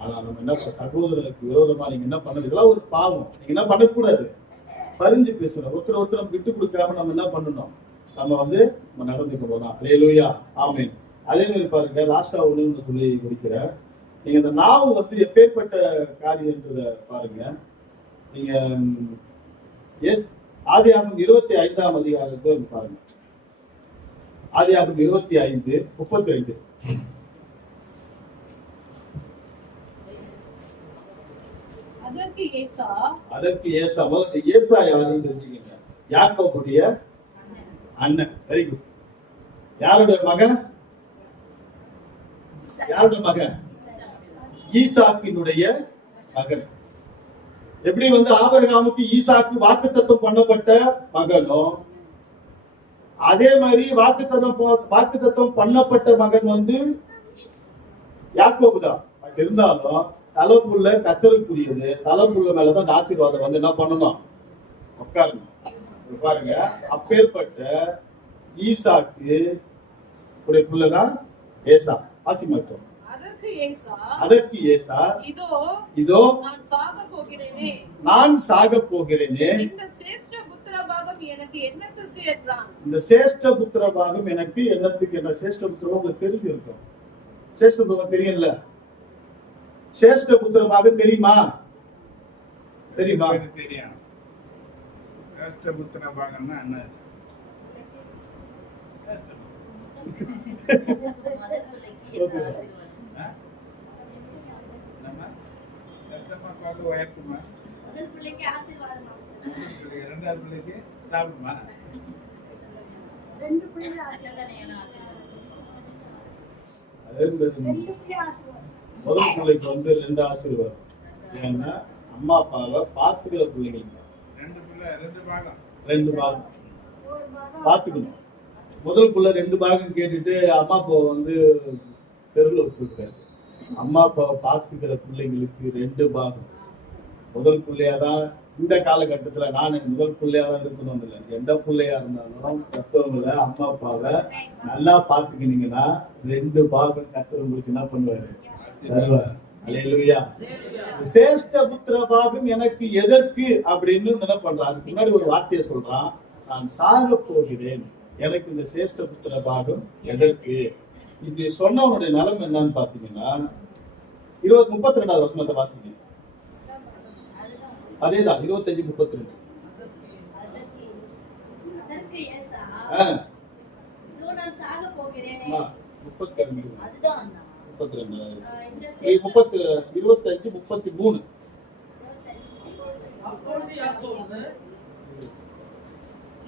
ஆனா நம்ம என்ன சகோதரனுக்கு விரோதமா நீங்க என்ன பண்ணது, இதெல்லாம் ஒரு பாவம். நீங்க என்ன பண்ணக்கூடாது, பறிஞ்சு பேசணும். ஒருத்தர் விட்டு கொடுக்காம நம்ம என்ன பண்ணணும், நம்ம நடந்துக்கணும் தான். அல்லேலூயா, ஆமென். அதே மாதிரி பாருங்க, லாஸ்டா ஒண்ணு சொல்லி முடிக்கிறேன். நீங்க இந்த நாவு எப்பேற்பட்ட காரியன்றத பாருங்க. நீங்க ஆதியாகமம் 25ஆம் அதிகாரத்தை பாருங்க. ஆதியாகமம் 25:32. அதற்கு ஏசா முதல்ல ஏசா யாருன்னு தெரிஞ்சுக்கங்க. யாக்கோபுடைய அண்ணன். Very good. யாருடைய மகன்? யாருடைய மகன்? ஈசாக்கினுடைய மகன். எப்படி ஆபிரகாமுக்கு ஈசாக்கு வாக்குத்தத்தம் பண்ணப்பட்ட மகனும், அதே மாதிரி வாக்குத்தத்தம் பண்ணப்பட்ட மகன் யாக்கோபு தான். இருந்தாலும் தலைப்புள்ள கத்தருக்குரியது, தலைப்புள்ள மேலதான் ஆசீர்வாதம் என்ன பண்ணணும், உட்காரணும். பாருங்க, அப்பேற்பட்ட ஈசாக்கு உடைய புள்ளதான் ஏசா. ஆசி மட்டும். அதற்கு ஏசா, இதோ நான் சாக போகிறேனே, இந்த சிரேஷ்ட புத்திர பாகம் எனக்கு என்னத்துக்கு என்றான். என்ன சிரேஷ்ட புத்திரம் உங்களுக்கு தெரிஞ்சிருக்கும். சிரேஷ்ட புத்திரம் தெரியல. சிரேஷ்ட புத்திர பாகம் தெரியுமா? தெரியும். சிரேஷ்ட புத்திர பாகம்னா என்ன? உயர்த்துமா? முதல் பிள்ளைக்கு ஆசீர்வாதமா, இரண்டாவது பிள்ளைக்கு சாப்பிடுமா? ரெண்டு பிள்ளைங்க ஆசீர்வாதம். முதல் பிள்ளைக்கு 2 ஆசீர்வாதம். ஏன்னா அம்மா அப்பாவை பார்த்துக்கிற பிள்ளைங்க 2 பாகம் பார்த்துக்கணும். முதல் பிள்ளை 2 பாகம் கேட்டுட்டு அம்மா அப்பாவை தெருவில் விட்டுருக்காரு. அம்மா அப்பாவை பார்த்துக்கிற பிள்ளைங்களுக்கு 2 பாகம். முதல் பிள்ளையாதான் இந்த காலகட்டத்துல நான் முதல் பிள்ளையாதான் இருக்கணும் இல்லை, எந்த பிள்ளையா இருந்தாலும் கத்தவங்களை அம்மா அப்பாவை நல்லா பாத்துக்கினீங்கன்னா 2 பாகம் கத்தர் உங்களுக்கு என்ன பண்ணுவாரு, அல்லேலூயா. சிரேஷ்ட புத்திர பாகம் எனக்கு எதற்கு அப்படின்னு என்ன பண்றான். அதுக்கு முன்னாடி ஒரு வார்த்தையை சொல்றான், நான் சாக போகிறேன், எனக்கு இந்த சிரேஷ்ட புத்திர பாகம் எதற்கு. இப்படி சொன்னவனுடைய நிலைமை என்னன்னு பாத்தீங்கன்னா 32வது வசனத்தை வாசிங்க. அதேதான் 25:32.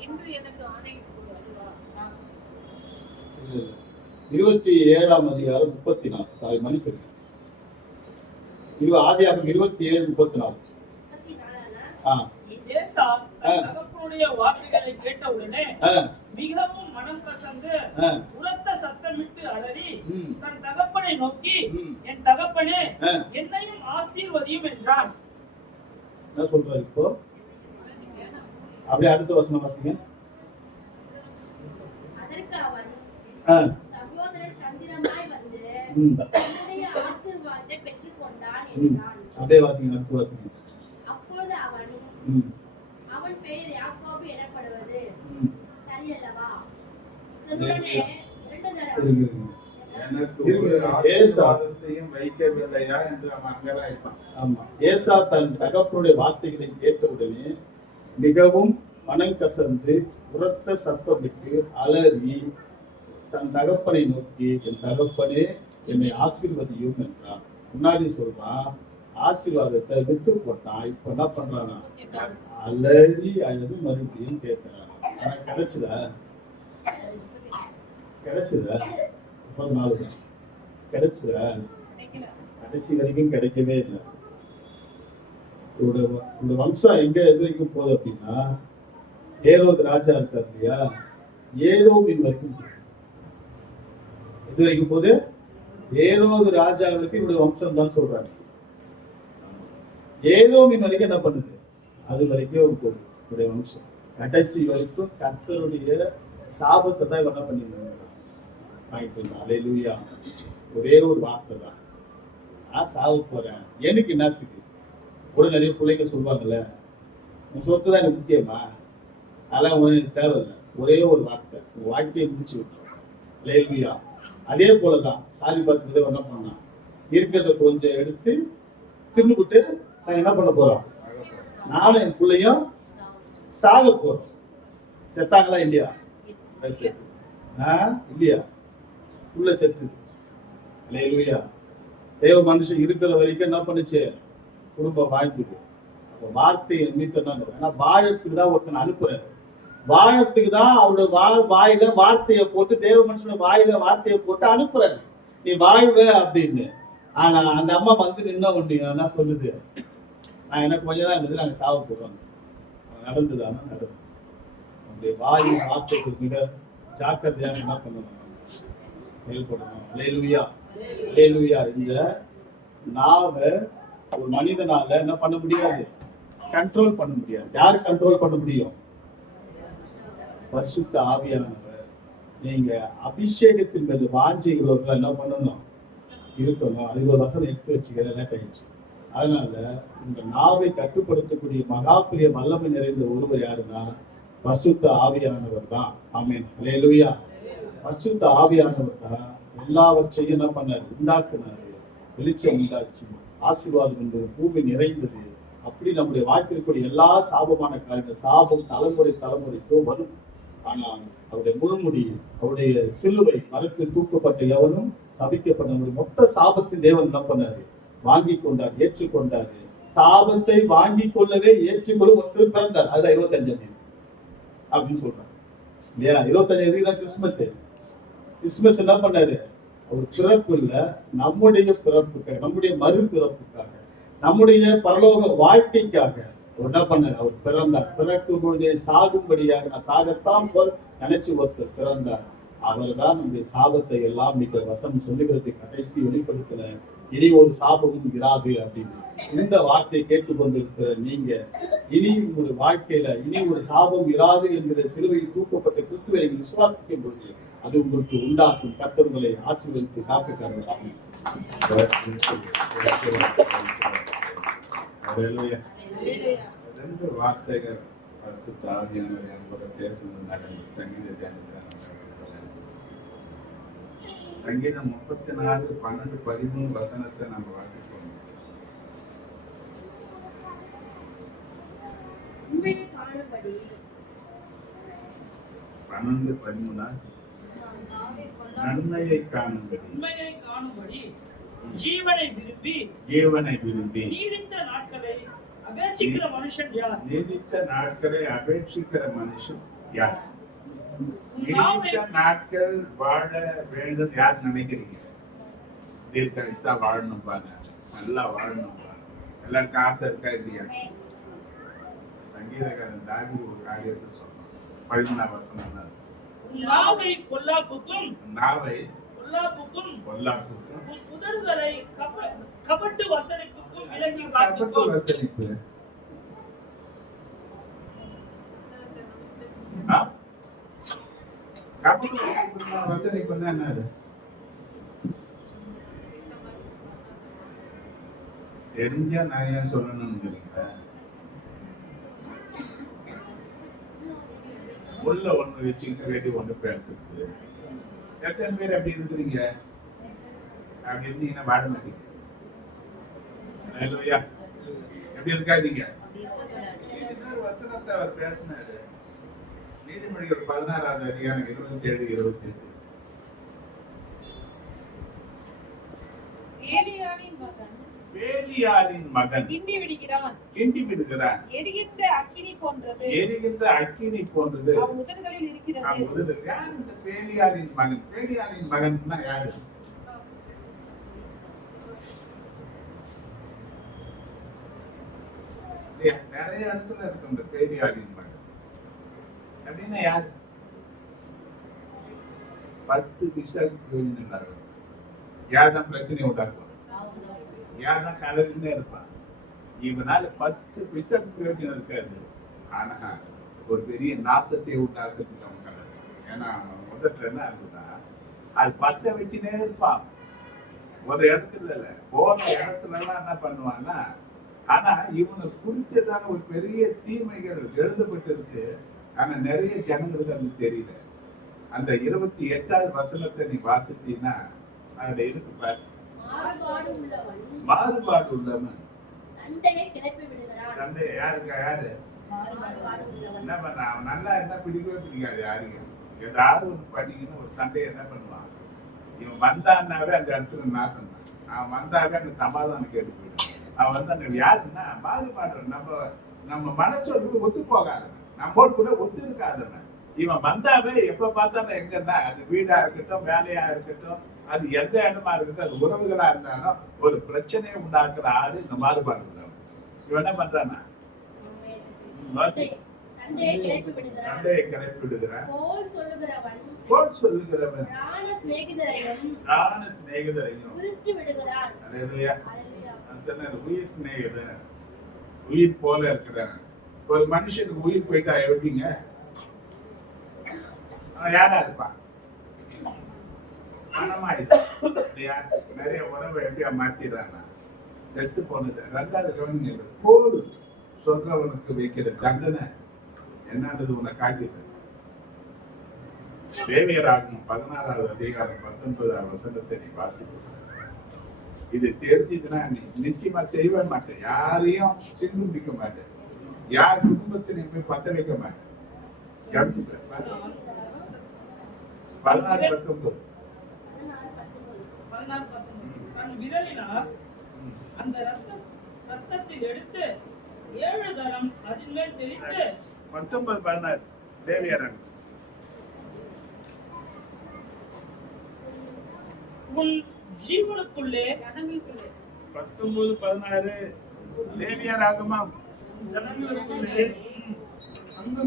இன்று எனக்கு ஆணை கொடு. 27ஆம் அதிகாரம் 34. சாரி, மனுஷன் ஆதியாகமம் 27:34. வார்த்தைகளை கேட்டவுடனே மிகவும் மனம் கசந்து உரத்த சத்தமிட்டு அலறி தன் தகப்பனை நோக்கி, என் தகப்பனே, என்னையும் ஆசீர்வதியும் என்றான். என்ன சொல்றாரு இப்போ? அப்படியே அடுத்த வசனம் வாசிங்க. அதற்கு அவன், சகோதரன் தந்திரமாய் வந்து என்னுடைய ஆசீர்வாதத்தை பெற்றுக்கொண்டான் என்றான். அப்படியே வாசிங்க, அடுத்த வாசிங்க. அப்பொழுது அவன் பெயர் யாக்கோபு எனப்படுவது சரியல்லவா? இதனுடனே 2 தரம் எனக்கு ஒரு ஆசீர்வாதத்தையும் வைக்கவில்லையா என்று அவன் அங்கலாய்ப்பான். ஆமா, ஏசா தன் தகப்பனுடைய வார்த்தைகளை கேட்டவுடனே மிகவும் மனம் கசந்து உரத்த சத்தமிட்டு அலறி தன் தகப்பனை நோக்கி, என் தகப்பனே, என்னை ஆசீர்வதியும் என்றான். முன்னாடி சொல்றான், ஆசீர்வாதத்தை வித்து போட்டான். இப்ப என்ன பண்றானா, அலறி அழுது மறுபடியும் கேட்கிறான். ஆனா கிடைச்சதா? கிடைச்சதா? கடைசி வரைக்கும் கிடைக்கவே இல்லை. இந்த வம்சம் எங்க எது வரைக்கும் போகுது அப்படின்னா, ஏரோது ராஜா இருக்காரு இல்லையா, ஏதோமின் வரைக்கும். இது வரைக்கும் போது ஏரோது ராஜாவிற்கு இவருடைய வம்சம் தான் சொல்றாங்க. ஏதோமின் வரைக்கும் என்ன பண்ணுது, அது வரைக்கும் போகுது இவருடைய வம்சம். கடைசி வரைக்கும் கர்த்தருடைய சாபத்தை தான் இவன் என்ன பண்ணிருந்தாங்க. அல்லேலூயா. ஒரே ஒரு வார்த்தை தான், நான் சாவு போறேன். எனக்கு என்னத்துக்கு? கூட நிறைய பிள்ளைங்க சொல்லுவாங்கல்ல, உன் சொத்து தான் எனக்கு முக்கியமா, அதெல்லாம் உனக்கு தேவையில்லை. ஒரே ஒரு வார்த்தை உன் வாழ்க்கையை முடிச்சு விட்டோம். அல்லேலூயா. அதே போலதான் சாரி பார்த்துக்கிட்டே என்ன பண்ணான், இருக்கிறத கொஞ்சம் எடுத்து தின்னுபிட்டு நான் என்ன பண்ண போறோம், நானும் என் பிள்ளையும் சாக போறோம். செத்தாங்களா இல்லையா? இல்லையா? உள்ள செத்து. அல்லேலூயா. தேவ மனுஷன் இருக்கிற வரைக்கும் என்ன பண்ணுச்சு, குடும்பம் வாழ்ந்துது. வார்த்தையை நிமித்தம், ஏன்னா வாழத்துக்கு தான் ஒருத்தன் அனுப்புறாரு. வாழத்துக்கு தான் அவரோட வாயில வார்த்தையை போட்டு, தேவ மனுஷனோட வாயில வார்த்தையை போட்டு அனுப்புறாரு, நீ வாழ்வ அப்படின்னு. ஆனா அந்த அம்மா வந்து நின்ன ஒண்ணு என்ன சொல்லுது, நான் எனக்கு கொஞ்சம் தான் இருந்தது, நாங்க சாவ போறோம். நடந்துதானா? நடந்து. நம்முடைய வாயு வார்த்தைக்கு மிக ஜாக்கிரதையாக என்ன பண்ணணும், செயல்படணும். அல்லேலூயா. அல்லேலூயா. இந்த நாவை ஒரு மனிதனால என்ன பண்ண முடியாது, கண்ட்ரோல் பண்ண முடியாது. யாரு கண்ட்ரோல் பண்ண முடியும்? பரிசுத்த ஆவியானவர். நீங்க அபிஷேகத்தின் மேல் வாஞ்சைகளோட என்ன பண்ணணும், இருக்கணும். அது ஒரு வசனம் எடுத்து வச்சுக்கிறேன் கழிச்சு. அதனால இந்த நாவை கட்டுப்படுத்தக்கூடிய மகாபிரிய வல்லமை நிறைந்த ஒருவர் யாருன்னா பரிசுத்த ஆவியானவர் தான். ஆமென். அல்லேலூயா. பரிசுத்த ஆவியானவர் தான் எல்லாவற்றையும் என்ன பண்ணாரு, உண்டாக்குனாரு. வெளிச்சம் உண்டாச்சு, ஆசீர்வாதம் இருந்தது, பூமி நிறைந்தது. அப்படி நம்முடைய வாழ்க்கையில் கூடிய எல்லா சாபமான காரியங்கள், சாபம் தலைமுறை தலைமுறைக்கும் வரும். ஆனால் அவருடைய முழுமுடி, அவருடைய சிலுவை மரத்தில் தூக்கப்பட்ட எவனும் சபிக்கப்பட்ட மொத்த சாபத்தின் தேவன் என்ன பண்ணாரு, வாங்கி கொண்டார், ஏற்றுக்கொண்டாரு. சாபத்தை வாங்கி கொள்ளவே ஏற்றுக்கொள்ள ஒருத்தர் பிறந்தார். அதுதான் 25ஆம் தேதி அப்படின்னு சொல்றாங்க இல்லையா? 25ஆம் தேதி தான் கிறிஸ்துமஸ். கிறிஸ்துமஸ் என்ன பண்ணாரு, அவர் பிறப்பு இல்ல, நம்முடைய பிறப்புக்காக, நம்முடைய மறுபிறப்புக்காக, நம்முடைய பரலோக வாழ்க்கைக்காக என்ன பண்ணார், அவர் பிறந்தார். பிறக்கும் பொழுதே சாகும்படியாக, நான் சாகத்தான் நினைச்சு ஒருத்தர் பிறந்தார். அவர் தான் நம்முடைய சாபத்தை எல்லாம் மிக வசனம் சொல்லுகிறது. கடைசி வெளிப்படுத்தல இனி ஒரு சாபமும் இராது அப்படின்னு. இந்த வார்த்தையை கேட்டுக்கொண்டிருக்கிற நீங்க, இனி உங்களுடைய வாழ்க்கையில இனி ஒரு சாபம் இராது என்கிற சிலுவையில் தூக்கப்பட்ட கிறிஸ்துவை விசுவாசிக்கும் பொழுது அது உங்களுக்கு உண்டாக்கும். கர்த்தர்களை ஆசீர்வதித்து காக்க ரெண்டு வார்த்தைகள் பரிசுத்த ஆவியானவர் என்பதை பேசுனதுனால சங்கீத தியானத்தில் சங்கீதம் 34, 12, 13 வசனத்தை நம்ம வாசிப்போம். உண்மையை காணும்படி 12, 13 நன்மையை காணும்படி, உண்மையை காணும்படி, ஜீவனை விரும்பி நீடித்த நாட்களை அபேட்சிக்கிற மனுஷன் யார்? நீடித்த நாட்களை அபேட்சிக்கிற மனுஷன் யார்? நீடித்த நாட்கள் வாழ வேண்டும் யார் நினைக்கிறீங்க? தீர்க்கா வாழணும் பாங்க, நல்லா வாழணும் பாங்க. எல்லாருக்கும் ஆசை இருக்கா இல்லையா? சங்கீதக்காரன் தாவீது ஒரு காரியத்தை சொன்னான். 14ஆம் வசனம் தான், நாவை பொல்லாப்புக்கும் உதடுகளை கபட்டு வசனிப்புக்கும் விலக்கி காத்துக்கொள். வசனிப்பு வசனிப்பு என்ன? தெரிஞ்ச நான் ஏன் சொல்லணும்னு உள்ள ஒண்ணு வச்சுக்கிட்டு வேண்டி ஒண்ணு பேசுறது. எத்தனை பேர் அப்படி இருக்கிறீங்க? அப்படி இருந்தீங்கன்னா வாட மாட்டீங்க. எப்படி இருக்காதீங்க. வசனத்தை அவர் பேசினாரு. நீதிமொழிகள் 16ஆம் அதிகாரம் 27, 28. வேலியாளின் மகன் கிண்டி விடுகிறான். எரிகின்ற அக்கினி போன்றது அவன் உதடுகளில் இருக்கிறது. யார் இந்த வேலியாளின் மகன்? வேலியாளின் மகன்னா யாரு? நிறைய இடத்துல இருக்கு இந்த வேலியாளின் மகன் அப்படின்னா யாரு? 10 பைசாவுக்கு பிரயோஜனம் இல்லாத யார் தான் பிரச்சனை உண்டாக்குவான், யார் தான் கலந்துனே இருப்பான். இவனால 10 பைசாவுக்கு பிரயோஜனம் இருக்காது, ஆனா ஒரு பெரிய நாசத்தை உண்டாக்குறதுக்கு அவன் கலந்து. ஏன்னா முதல்ல என்ன இருக்குன்னா அது 10 வச்சுனே இருப்பான். ஒரு இடத்துல இல்ல, போன இடத்துல எல்லாம் என்ன பண்ணுவான்னா, ஆனா இவனுக்கு குறிச்சதான ஒரு பெரிய தீமைகள் எழுதப்பட்டிருக்கு. ஆனா நிறைய ஜனங்களுக்கு அது தெரியல. அந்த 28வது வசனத்தை நீ வாசித்தீங்கன்னா அதுல இருக்கு பாரு, மாறுபாடு உள்ளவன் சண்டையை கிளப்பி விடுகிறான். சண்டை யாருக்கா? யாரு மாறுபாடு உள்ளவன். என்ன பண்ண? அவன் நல்லா இருந்தா பிடிக்கவே பிடிக்காது யாரையும். ஏதாவது ஒன்று பண்ணிக்கின்னு ஒரு சண்டையை என்ன பண்ணுவான், இவன் வந்தான்னாவே அந்த இடத்துல நாசம் தான். அவன் வந்தாவே அந்த சமாதானம் கேட்டு போயிடும். அவன் வந்து அந்த யாருன்னா மாறுபாடு, நம்ம மனசோடு ஒத்து போகாதவன், நம்மோடு கூட ஒத்து இருக்காதவன். இவன் வந்தாவே எப்ப பார்த்தாலும் எங்கன்னா அது வீடா இருக்கட்டும், வேலையா இருக்கட்டும், அது எந்த இடமா இருக்கட்டும், அது உறவுகளா இருந்தாலும் ஒரு பிரச்சனையை உண்டாக்குற ஆளு இந்த மாறுபாடு உள்ளவன். இவன் என்ன பண்றான்னா சண்டையை கிளப்பி விடுகிறான். சண்டையை கிளப்பி விடுகிறான். கோல் சொல்லுகிறவன் பிராண சிநேகிதரையும் குறித்து விடுகிறான். அல்லேலூயா. அல்லேலூயா. நான் சொன்னேன், உயிர் சிநேகிதன், உயிர் போல இருக்கிறான். ஒரு மனுஷனுக்கு உயிர் போயிட்டா எப்படிங்க? அவன் யாரா இருப்பான்? பணமாயிட்டான் இல்லையா? நிறைய உறவை எப்படியா மாத்திடுறாங்க, செத்து போனது. 2வது கவனிங்க, கோல் சொல்றவனுக்கு வைக்கிற தண்டனை என்னன்றது உன்னை காட்டிது. லேவியராகமம் 16வது அதிகாரம் 19வது வசனத்தை நீ வாசிக்க. இது தெரிஞ்சதுன்னா நீ நிச்சயமா செய்வே மாட்டேன், யாரையும் சிந்துபிடிக்க மாட்டேன், யார் குடும்பத்திலையும் போய் பத்த வைக்க மாட்டேன். 16:19. 16:19. தன் விரலினால் அந்த ரத்தத்தில் எடுத்து 7 தரம் அதின் மேல் தெளித்து 19:16 லேவியராகமம். உன் ஜீவனுக்குள்ளே 19:16 லேவியராகமம். ஜனங்களுக்குள்ளே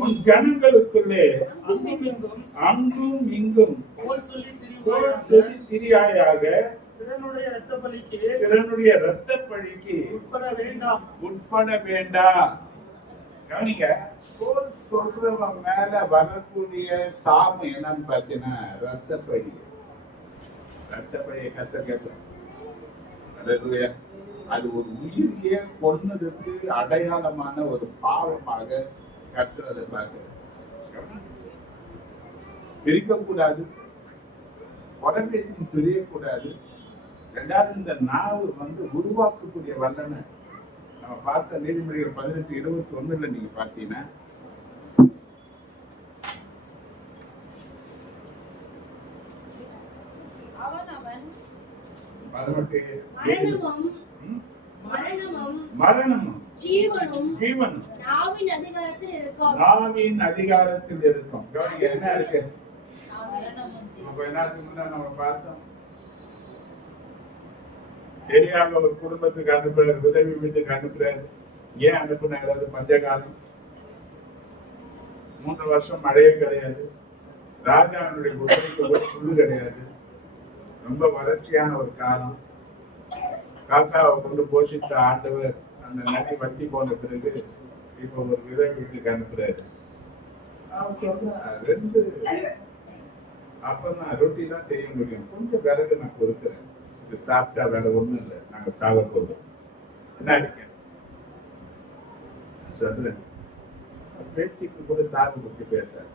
உன் ஜனங்களுக்குள்ளே அங்கும் அங்கும் இங்கும் கோல் சொல்லி திரியாயாக பிறனுடைய இரத்தப்பலிக்கு பிறனுடைய இரத்த பழிக்கு உட்பட வேண்டாம். உட்பட வேண்டாம். கவனிங்க, கோல் சொல்றவன் மேல வரக்கூடிய சாபம் என்னன்னு பார்த்தீங்கன்னா ரத்த பழி. ரத்த பழியை கத்த கேட்கிறேன். அது ஒரு உயிரியே கொன்னதுக்கு அடையாளமான ஒரு பாவமாக கத்துறதை பார்க்கிறேன். பிரிக்கக்கூடாது, உடம்பேசின்னு தெரியக்கூடாது. 2வது இந்த நாவு வந்து உருவாக்கக்கூடிய வல்லமை. நம்ம பார்த்த நீதிமொழிகள் 18:21 நீங்க பார்த்தீங்கன்னா மரணமும் ஜீவனும் நாவின் அதிகாரத்தில் இருக்கும். நாவின் அதிகாரத்தில் இருக்கும். கவனிங்க, என்ன இருக்கு? கொஞ்ச நேரத்துக்கு முன்னாடி நம்ம பார்த்தோம், தெரியாம ஒரு குடும்பத்துக்கு அனுப்புறாரு, உதவி வீட்டுக்கு அனுப்புறாரு. ஏன் அனுப்புனாரு? அது பஞ்சகாலம், 3 வருஷம் மழையே கிடையாது, ராஜாவினுடைய குதிரைக்கு புல்லு கிடையாது, ரொம்ப வறட்சியான ஒரு காலம். காக்காவை கொண்டு போஷித்த ஆண்டவர் அந்த நதி வட்டி போன பிறகு இப்ப ஒரு விதை வீட்டுக்கு அனுப்புறாரு. அவன் சொல்றான், 2 அப்பதான் ரொட்டி தான் செய்ய முடியும், கொஞ்சம் விறகு நான் கொடுக்குறேன், இது சாப்பிட்டா வேற ஒண்ணும் இல்லை, நாங்க சாக போறோம். என்ன இருக்க சொல்றேன், பேச்சுக்கு கூட சாவை பற்றி பேசாது.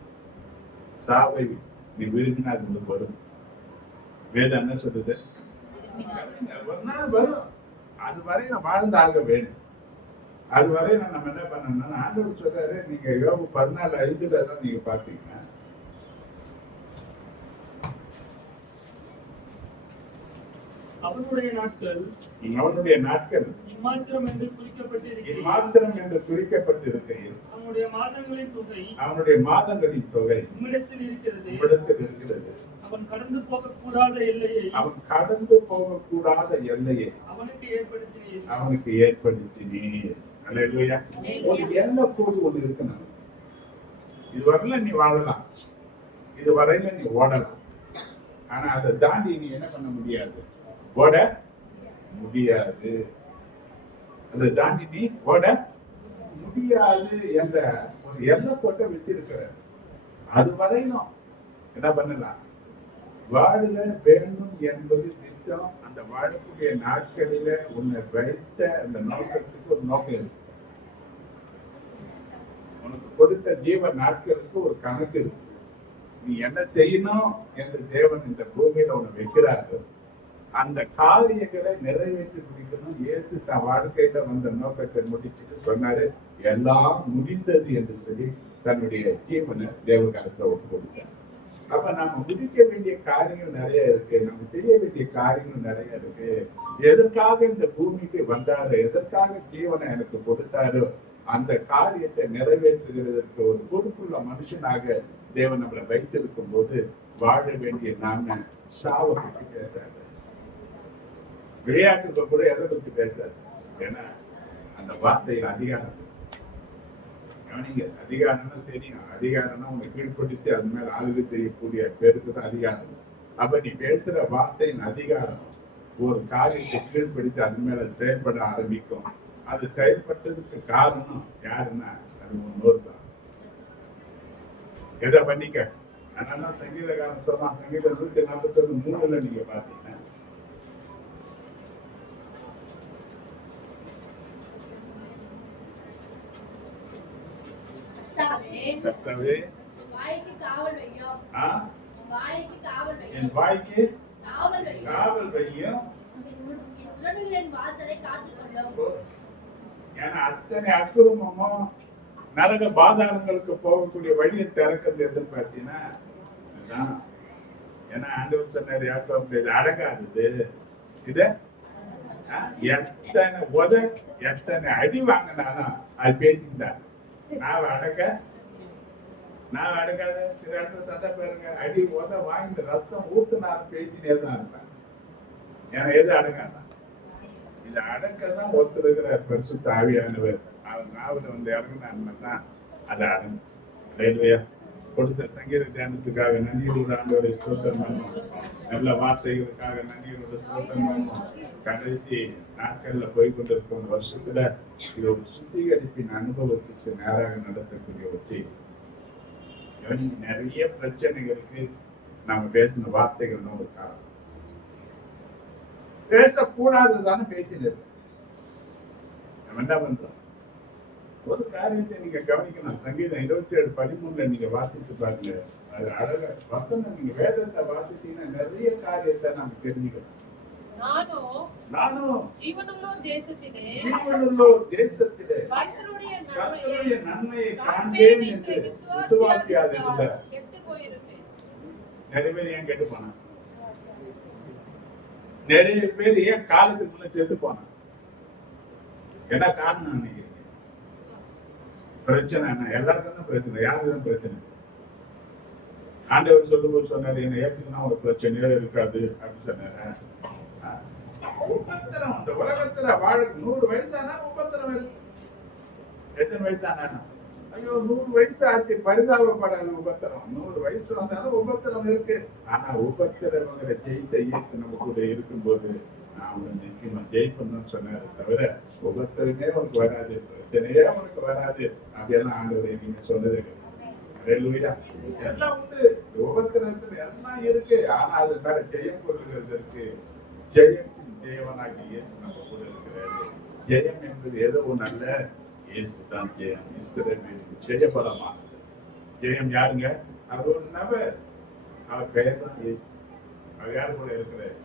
சாவை நீ விரும்பினா அது உங்களுக்கு வரும். வேதம் என்ன சொல்லுது? ஒரு நாள் வரும், அது வரை நான் வாழ்ந்தாக வேண்டும். அது வரை நம்ம என்ன பண்ணணும்னா, ஆண்டவர் சொல்றாரு, நீங்க யோபு 14:5 நீங்க பாத்தீங்கன்னா அவனுடைய நாட்கள் இம்மாத்திரம் என்று குறிக்கப்பட்டிருக்கையில் அவனுடைய மாதங்களின் தொகை உம்மிடத்தில் இருக்கிறது. அவன் கடந்து போகக்கூடாத எல்லையை அவனுக்கு ஏற்படுத்தினீர். அல்லேலூயா. ஒரு எல்லை கோடு ஒன்று இருக்கணும். இது வரல நீ வாழலாம், இது வரையில நீ ஓடலாம். ஆனா அதை தாண்டி நீ என்ன பண்ண முடியாது, ஓட முடியாது. அதை தாண்டி நீ ஓட முடியாது என்ற ஒரு எல்லை கோட்டை வச்சிருக்கிற. அது வரையிலும் என்ன பண்ணலாம், வாழ வேண்டும் என்பது திட்டம். அந்த வாழக்கூடிய நாட்களில உன்னை வைத்த அந்த நோக்கத்துக்கு ஒரு நோக்கம் இருக்கு. உனக்கு கொடுத்த ஜீவ நாட்களுக்கு ஒரு கணக்கு இருக்கு. நீ என்ன செய்யணும் என்று தேவன் இந்த பூமியில உன்னை வைக்கிறாரு. அந்த காரியங்களை நிறைவேற்றி முடிக்கணும். இயேசு தன் வாழ்க்கையில வந்த நோக்கத்தை முடிச்சுட்டு சொன்னாரு, எல்லாம் முடிந்தது என்று சொல்லி தன்னுடைய ஜீவனை தேவகாலத்தை ஒப்பு கொடுத்தார். அப்ப நம்ம முடிக்க வேண்டிய காரியங்கள் நிறைய இருக்கு, நம்ம செய்ய வேண்டிய காரியங்கள் நிறைய இருக்கு. எதற்காக இந்த பூமிக்கு வந்தாரு, எதற்காக ஜீவனை எனக்கு கொடுத்தாரோ அந்த காரியத்தை நிறைவேற்றுகிறதற்கு ஒரு பொறுப்புள்ள மனுஷனாக தேவன் நம்மளை வைத்திருக்கும் போது வாழ வேண்டிய நாம சாவை பற்றி பேசாது, விளையாட்டுக்கு கூட எதை பற்றி பேசாது. ஏன்னா அந்த வார்த்தையில் அதிகாரம், கவனிங்க, அதிகாரம்னா தெரியும். அதிகாரம்னா உங்களை கீழ்படுத்தி அது மேல ஆளுகை செய்யக்கூடிய பேருக்கு தான் அதிகாரம். அப்ப நீ பேசுற வார்த்தையின் அதிகாரம் ஒரு காரியத்தை கீழ்படுத்தி அது மேல செயல்பட ஆரம்பிக்கும். அது செயல்பட்டதுக்கு காரணம் யாருன்னா அது முன்னோர் தான். எதை பண்ணிக்க, அதனால சங்கீதக்காரன் சொன்னான், சங்கீதம் 141:3 நீங்க பாத்தீங்க, கர்த்தாவே வாய்க்கு காவல் வையும், வாய்க்கு காவல் வையும், என் வாய்க்கு காவல் வையும், காவல் வையும், என் உதடுகளின் வாசலை காத்துக்கொள்ளும். ஏன்னா அத்தனை அக்குரமும் நரக பாதாளங்களுக்கு போகக்கூடிய வழியை திறக்கிறது எதுன்னு பார்த்தீங்கன்னா இதுதான். ஏன்னா ஆண்டவர் சொன்னார், யாக்கோபு இது அடங்காதது, இது எத்தனை எத்தனை அடி வாங்கினாலும் அது பேசிட்டார். நான் அடங்காத சில இடத்துல சண்டை பாருங்க, அடி வாங்கிட்டு ரத்தம் ஊத்துனாலும் பேசினே தான் இருப்பேன். ஏன்னா எது அடங்காதான், இது அடக்கதான் ஒருத்தர் இருக்கிற பரிசுத்த ஆவியானவர் அவர் நாவல வந்து இறங்கினா அது அடங்கும். கொடுத்த சங்கீத தியானத்துக்காக நன்றியோடு ஆண்டவரை ஸ்தோத்திரம் பண்ணுவோம். நல்ல வார்த்தைகளுக்காக நன்றியோடு ஸ்தோத்திரம் பண்ணுவோம். கடைசி நாட்கள்ல போய்கொண்டிருக்கும் வருஷத்துல இது ஒரு சுத்திகரிப்பின் அனுபவத்துக்கு நேராக நடத்தக்கூடிய ஒரு செய்தி. நிறைய பிரச்சனைகளுக்கு நாம பேசின வார்த்தைகள் தான் ஒரு காரணம். பேசக்கூடாதுதானே பேசினது. நம்ம என்ன பண்றோம், ஒரு காரியத்தை நீங்க கவனிக்கணும். சங்கீதம் 27:13 நீங்க வாசித்து பாருங்க. அது அழக வசனம். நீங்க வேதத்தை வாசிச்சீங்கன்னா நிறைய காரியத்தை நாம தெரிஞ்சுக்கணும். நானும் ஜீவனுள்ளோர் தேசத்திலே கர்த்தருடைய நன்மையை காண்பேன் என்று விசுவாசியாதிருந்த நிறைய பேர் ஏன் கெட்டு போனாங்க, நிறைய பேர் ஏன் காலத்துக்குள்ள செத்து போனாங்க. என்ன காரணம் நினைக்கிறீங்க? பிரச்சனை என்ன? எல்லாருக்கும் தான் பிரச்சனை. யாருக்கு தான் பிரச்சனை? ஆண்டவர் சொல்லும்போது சொன்னாரு, என்ன ஏத்துக்குன்னா ஒரு பிரச்சனையோ இருக்காது அப்படின்னு சொன்னாரு. உபத்திரம் அந்த உலகத்துல வாழ 100 வயசானா உபத்திரம் இருக்கு. எத்தனை வயசானா? ஐயோ 100 வயசு ஆச்சு, பரிதாபப்படாது உபத்திரம். 100 வயசு வந்தாலும் உபத்திரம் இருக்கு. ஆனா உபத்திரவங்களை ஜெயித்த இயேசு நம்ம கூட இருக்கும்போது அவனை நிச்சயமா ஜெயிக்கணும்னு சொன்னாரு. தவிர உபத்திரமே உனக்கு வராது, பிரச்சனையே உனக்கு வராது அப்படியெல்லாம் ஆண்டவரை நீங்க சொன்னது எல்லாம் உண்டு. உபத்திரத்துல எல்லாம் இருக்கு. ஆனா அது மேல ஜெயம் கொள்ளுகிறது இருக்கு. ஜெயத்தின் தேவனாகி இயேசு நம்ம கூட இருக்கிறாரு. ஜெயம் என்பது ஏதோ ஒண்ணு அல்ல, இயேசு தான் ஜெயம். ஜெயபலமா ஜெயம் யாருங்க? அவர் ஒரு நபர், அவர் பெயர் தான் இயேசு. அவர் யாரு கூட இருக்கிறார்?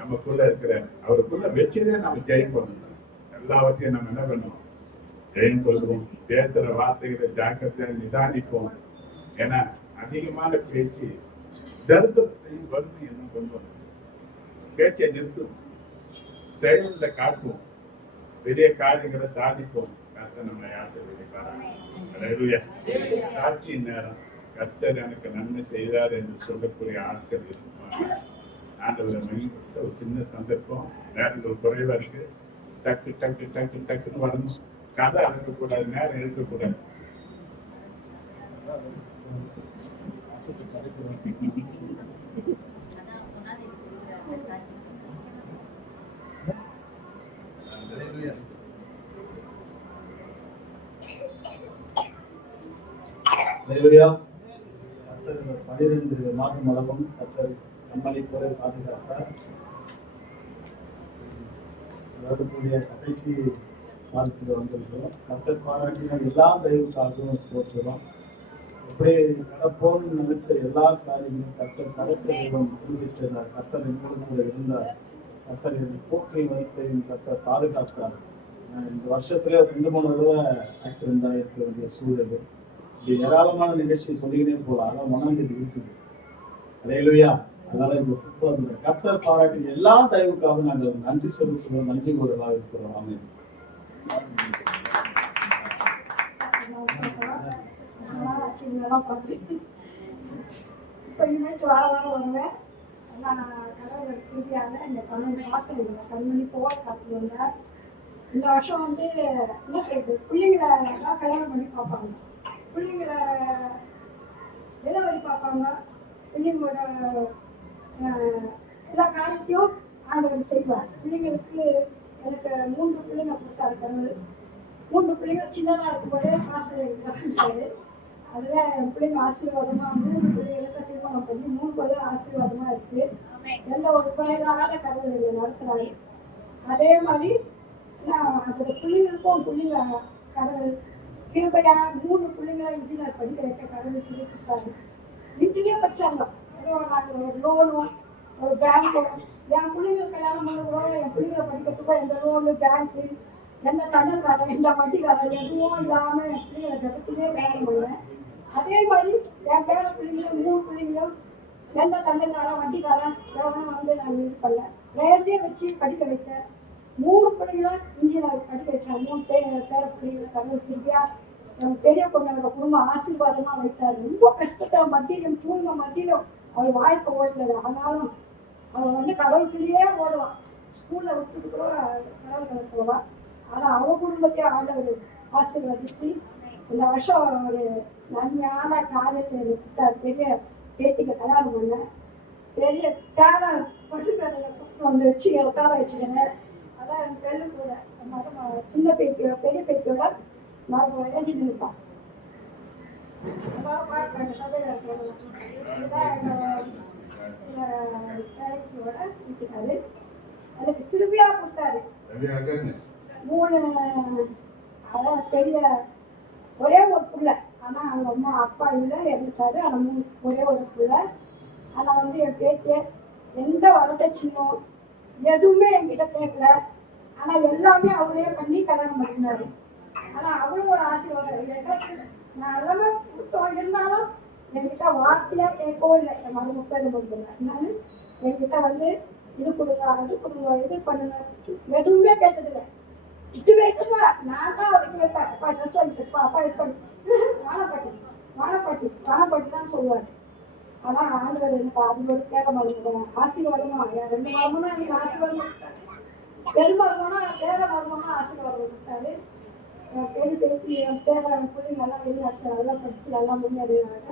நமக்குள்ள இருக்கிறார். அவருக்குள்ள வச்சுதே நம்ம ஜெயம் பண்ணணும். எல்லாவற்றையும் நம்ம என்ன பண்ணுவோம்? ஜெயம் கொள்வோம். பேசுற வார்த்தைகளை ஜாக்கிரதையா நிதானிப்போம். ஏன்னா அதிகமான பேச்சு தரித்திரத்தையும் வறுமையும் கொண்டு வரும். பேச்சை நிறுத்தும், செயல்ல காட்டுவோம், பெரிய காரியங்களை சாதிப்போம். கர்த்தர் நம்மை ஆசீர்வதிப்பாராக. சாட்சியின் நேரம். கர்த்தர் எனக்கு நன்மை செய்தார் என்று சொல்லக்கூடிய ஆட்கள் இருப்பாங்க. ஆண்டவரை மகிழ்ச்சித்த ஒரு சின்ன சந்தர்ப்பம். நேரங்கள் குறைவா இருக்கு. டக்கு டக்கு டக்கு டக்குன்னு வரணும். கதை அழைக்கக்கூடாது, நேரம் இருக்கக்கூடாது. அல்லேலூயா. கர்த்தர் இந்த 12 மாதம் அளவும் கர்த்தர் நம்மளை போல பாதுகாத்தார். வருடக்கூடிய கடைசி காலத்தில் வந்திருக்கிறோம். கர்த்தர் பாராட்டின எல்லா தெய்வங்களுக்காகவும் சோற்றுறோம். அப்படியே நடப்போம்னு நினைச்ச எல்லா காரியங்களும் கர்த்தர் கடத்த தெய்வம் உதவி செய்தார். கர்த்தர் என்னோடு கூட இருந்தார். கர்த்தர் போற்றி வைத்து கர்த்தர் பாதுகாத்தார். இந்த வருஷத்துல 2-3 தடவை ஆக்சிடென்ட் ஆகிருக்க வேண்டிய சூழல். இப்படி ஏராளமான நிகழ்ச்சி சொல்லிக்கிட்டே போகலாம். அதான் மனம் இருக்குது. அல்லேலூயா. அதனால இந்த சுத்தம் கர்த்தர் பாராட்டின எல்லா தயவுக்காகவும் நாங்கள் நன்றி சொல்லுகிறோம். நன்றி கூறலாம் இருக்கிறோம். ஆமென். சின்னதாக பார்த்து இப்போ இனிமேட்டு வார வாரம் வருவேன். நான் கடவுள் திருப்பியாக இந்த 12 மாதம் இல்லை கண்மணி போக காத்து வந்தேன். இந்த வருஷம் வந்து என்ன செய்யுது, பிள்ளைங்களை எல்லாம் கல்யாணம் பண்ணி பார்ப்பாங்க, பிள்ளைங்களை டெலிவரி பார்ப்பாங்க, பிள்ளைங்களோட எல்லா காரியத்தையும் ஆண்டவர் செய்வார். பிள்ளைங்களுக்கு எனக்கு 3 பிள்ளைங்க கொடுத்தாரு கடவுள். 3 பிள்ளைங்க சின்னதாக இருக்கும்போதே காசு இருக்கிறாங்க. அதில் என் பிள்ளைங்க ஆசீர்வாதமாக 3 பிள்ளைகளுக்கு திருமணம் பண்ணி 3 பேரும் ஆசீர்வாதமாக இருக்குது. எந்த ஒரு குறைவான கடவுள் எங்களை நடத்துகிறாரு. அதே மாதிரி நான் அதோட பிள்ளைங்களுக்கும் பிள்ளைங்க கடவுள் கிருபையா 3 பிள்ளைங்களை இன்ஜினியர் படிக்க வைக்க கடவுள் கிடைச்சிருக்காரு. வீட்டிலேயே படித்தாங்க. ஏதோ நாங்கள் ஒரு லோனும் ஒரு பேங்க்கும் என் பிள்ளைங்களுக்கு கல்யாணம் பண்ணக்கூட என் பிள்ளைங்களை படிக்கிறதுக்கோ எந்த லோனு பேங்க்கு எந்த கடன்காரன் எந்த வட்டிக்காரன் எதுவும் இல்லாமல் என் பிள்ளைங்களை ஜபத்திலே வேலை பண்ணேன். அதே மாதிரி என் பேர பிள்ளைங்களும் 3 பிள்ளைங்களும் எந்த தண்டக்காரன் வட்டிக்காரன் எவனும் வந்து நான் இது பண்ணேன். நேரடியே வச்சு படிக்க வச்சேன். 3 பிள்ளைங்களும் இன்ஜினியர் படிக்க வச்சேன். 3 பேர பிள்ளைங்களை கடவுள் திருப்பியா என் பெரிய பொண்ணோட குடும்பம் ஆசீர்வாதமாக வைத்தார். ரொம்ப கஷ்டத்தில் மத்தியிலும் தூய்மை மத்தியிலும் அவள் வாழ்க்கை ஓடுறது. ஆனாலும் அவள் வந்து கடவுளுக்குள்ளேயே ஓடுவான். ஸ்கூலில் விட்டுட்டு கூட கடவுள்களை போவாள். ஆனால் அவள் குடும்பத்தையும் ஆண்டவர் ஆசீர்வதிச்சு இந்த வருஷம் ஒரு நன்மையான காரியத்தை கொடுத்தார். பெரிய பேத்திக்கு கல்யாணம் பண்ணேன். பெரிய பேரை பள்ளி பேரில் கூப்பிட்டு வந்து வச்சு உட்கார வச்சுக்கிறேன். அதான் என் பெண்ணு கூட மரும சின்ன பேத்தியோ பெரிய பேத்தியோட மரும ஏஞ்சி நிற்பான். எல்லாரும் பார்ப்பாங்க சபையில் இருக்கிறவங்க. இதுதான் எங்கள் பேத்தியோட வீட்டுக்காரு. எனக்கு திரும்பியாக கொடுத்தாரு 3 அதான் பெரிய ஒரே ஒரு பிள்ளை. ஆனால் அவங்க அம்மா அப்பா இல்லை இறந்துட்டாரு. ஆனால் 3 ஒரே ஒரு பிள்ளை. ஆனால் வந்து என் பேத்தியை எந்த வரதட்சணையும் எதுவுமே என்கிட்ட கேட்கல. ஆனால் எல்லாமே அவரே பண்ணி கல்யாணம் பண்ணினாரு. ஆனால் அவ்வளோ ஒரு ஆசீர்வாதம் எனக்கு. நான் எல்லாமே கொடுத்தோம் இருந்தாலும் என்கிட்ட வார்த்தையாக கேட்கவும் இல்லை. என் மறு 30 முடியல. நான் என்கிட்ட வந்து இது கொடுங்க அது கொடுங்க இது பண்ணுங்க எதுவுமே கேட்டதில்லை. இது வைக்கல நான் தான் அவருக்கு வைப்பேன். அப்பா ட்ரெஸ் வாங்கிப்பா அப்பா இது பண்ணு வானப்பாட்டி வானப்பாட்டி வானப்பாட்டி தான் சொல்லுவார். ஆனால் ஆண்டவர் எனக்கு அது ஒரு கேட்க மாட்டேங்க. ஆசீர்வாதமா என் 2 மரமும் எனக்கு ஆசீர்வாதம் கொடுத்தாரு. பெருமரமும்னா பேர மரமும்னா ஆசீர்வாதம் கொடுத்தாரு. என் பெரிய பேத்தி என் என் பிள்ளைங்க எல்லாம் வெளிநாட்டில் நல்லா படித்து நல்லா முன்னேறினாங்க.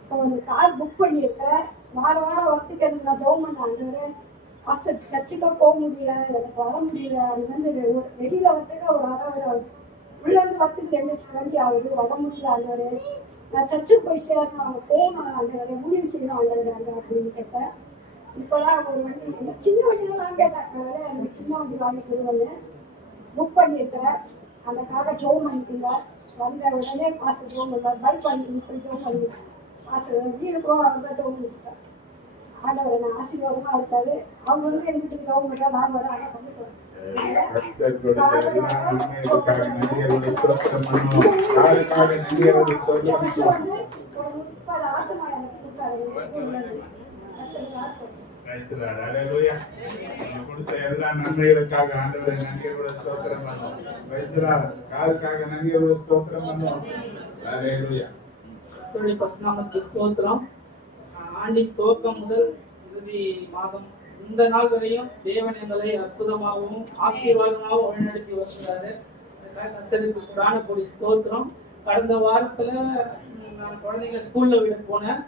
இப்போ ஒரு கார் புக் பண்ணியிருக்கேன். வாரம் வாரம் வரத்துக்கு எனக்கு நான் ஜெபம் பண்ண ஆசர் சர்ச்சுக்கு போக முடியல, எனக்கு வர முடியல. அங்கேருந்து வெளியில் வரத்துக்கு ஒரு அதாவது உள்ளேருந்து வரத்துக்கு 2 வண்டி ஆகுது. வர முடியல ஆண்டவரே. நான் சர்ச்சுக்கு போய் சேரணும், அவங்க போகணும் ஆண்டவரே, முடிவு செய்யணும் ஆண்டவரே அங்கே அப்படின்னு கேட்டேன். இப்போதான் ஒரு வண்டி சின்ன வண்டியில் நான் கேட்டேன். அதனால எனக்கு சின்ன வண்டி வாங்கி கொடுவாங்க புக் பண்ணியிருக்கிறேன். அந்த காரை ஜோம் பண்ணிக்கல வந்த உடனே காசு ஜோம் பண்ணார். பைக் வாங்கி போய் ஜோம் பண்ணி காசு வீடு போக அவங்க ஜோம் பண்ணிக்கிட்டேன். ஆண்டவர் நான் ஆசீர்வாதமாக இருக்காரு. அவங்க வந்து என் வீட்டுக்கு ஜோம் பண்ணா நான் வர அதை சந்திக்கிறேன். கொடுத்த எல்லா நன்மைகளுக்காக ஆண்டவரை நன்றியோட ஸ்தோத்திரம் பண்ணுவோம். காலுக்காக நன்றியோட ஸ்தோத்திரம் பண்ணுவோம். ஸ்தோத்திரம். ஆண்டின் துவக்கம் முதல் இறுதி மாதம் இந்த நாள் வரையும் தேவன் எங்களை அற்புதமாகவும் ஆசீர்வாதமாகவும் வழிநடத்தி வருகிறாரு. கர்த்தருக்கு பிராணப்பொடி ஸ்தோத்திரம். கடந்த வாரத்துல நான் குழந்தைங்க ஸ்கூல்ல விட போனேன்.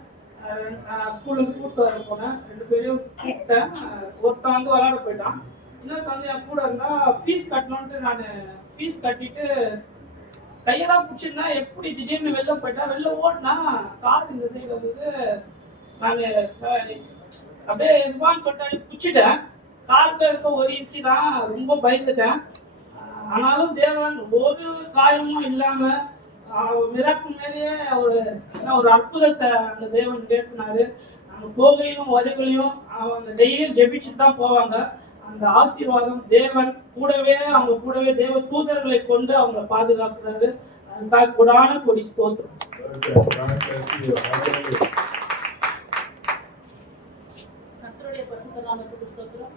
ஸ்கூலுக்கு கூப்பிட்டு வர போனேன். 2 பேரையும் கூப்பிட்டேன். ஒருத்தன் வந்து விளையாட போயிட்டான். இன்னொருத்த வந்து என் கூட இருந்தா ஃபீஸ் கட்டணும்ட்டு நான் ஃபீஸ் கட்டிட்டு கையெல்லாம் பிடிச்சிருந்தா எப்படி திடீர்னு வெளில போயிட்டா, வெளில ஓடினா கார் இந்த சைடு வந்தது. நான் அப்படியே இதுவான்னு சொல்லிட்டு பிடிச்சிட்டேன். காலுக்கு இருக்க ஒரு இன்ச்சு தான், ரொம்ப பயந்துட்டேன். ஆனாலும் தேவன் ஒரு காயமும் இல்லாம மிராக்கிள் மாதிரியே ஒரு அற்புதத்தை அந்த தேவன் நிகழ்த்தினாரு. அந்த போகையும் வரைகளையும் அவங்க டெய்லியும் ஜெபிச்சுட்டு தான் போவாங்க. அந்த ஆசீர்வாதம் தேவன் அவங்க கூடவே தேவ தூதர்களை கொண்டு அவங்களை பாதுகாக்கிறாரு. அதுக்காக கூடான கொடி ஸ்தோத்திரம். கர்த்தருடைய பரிசுத்த நாமத்துக்கு ஸ்தோத்திரம்.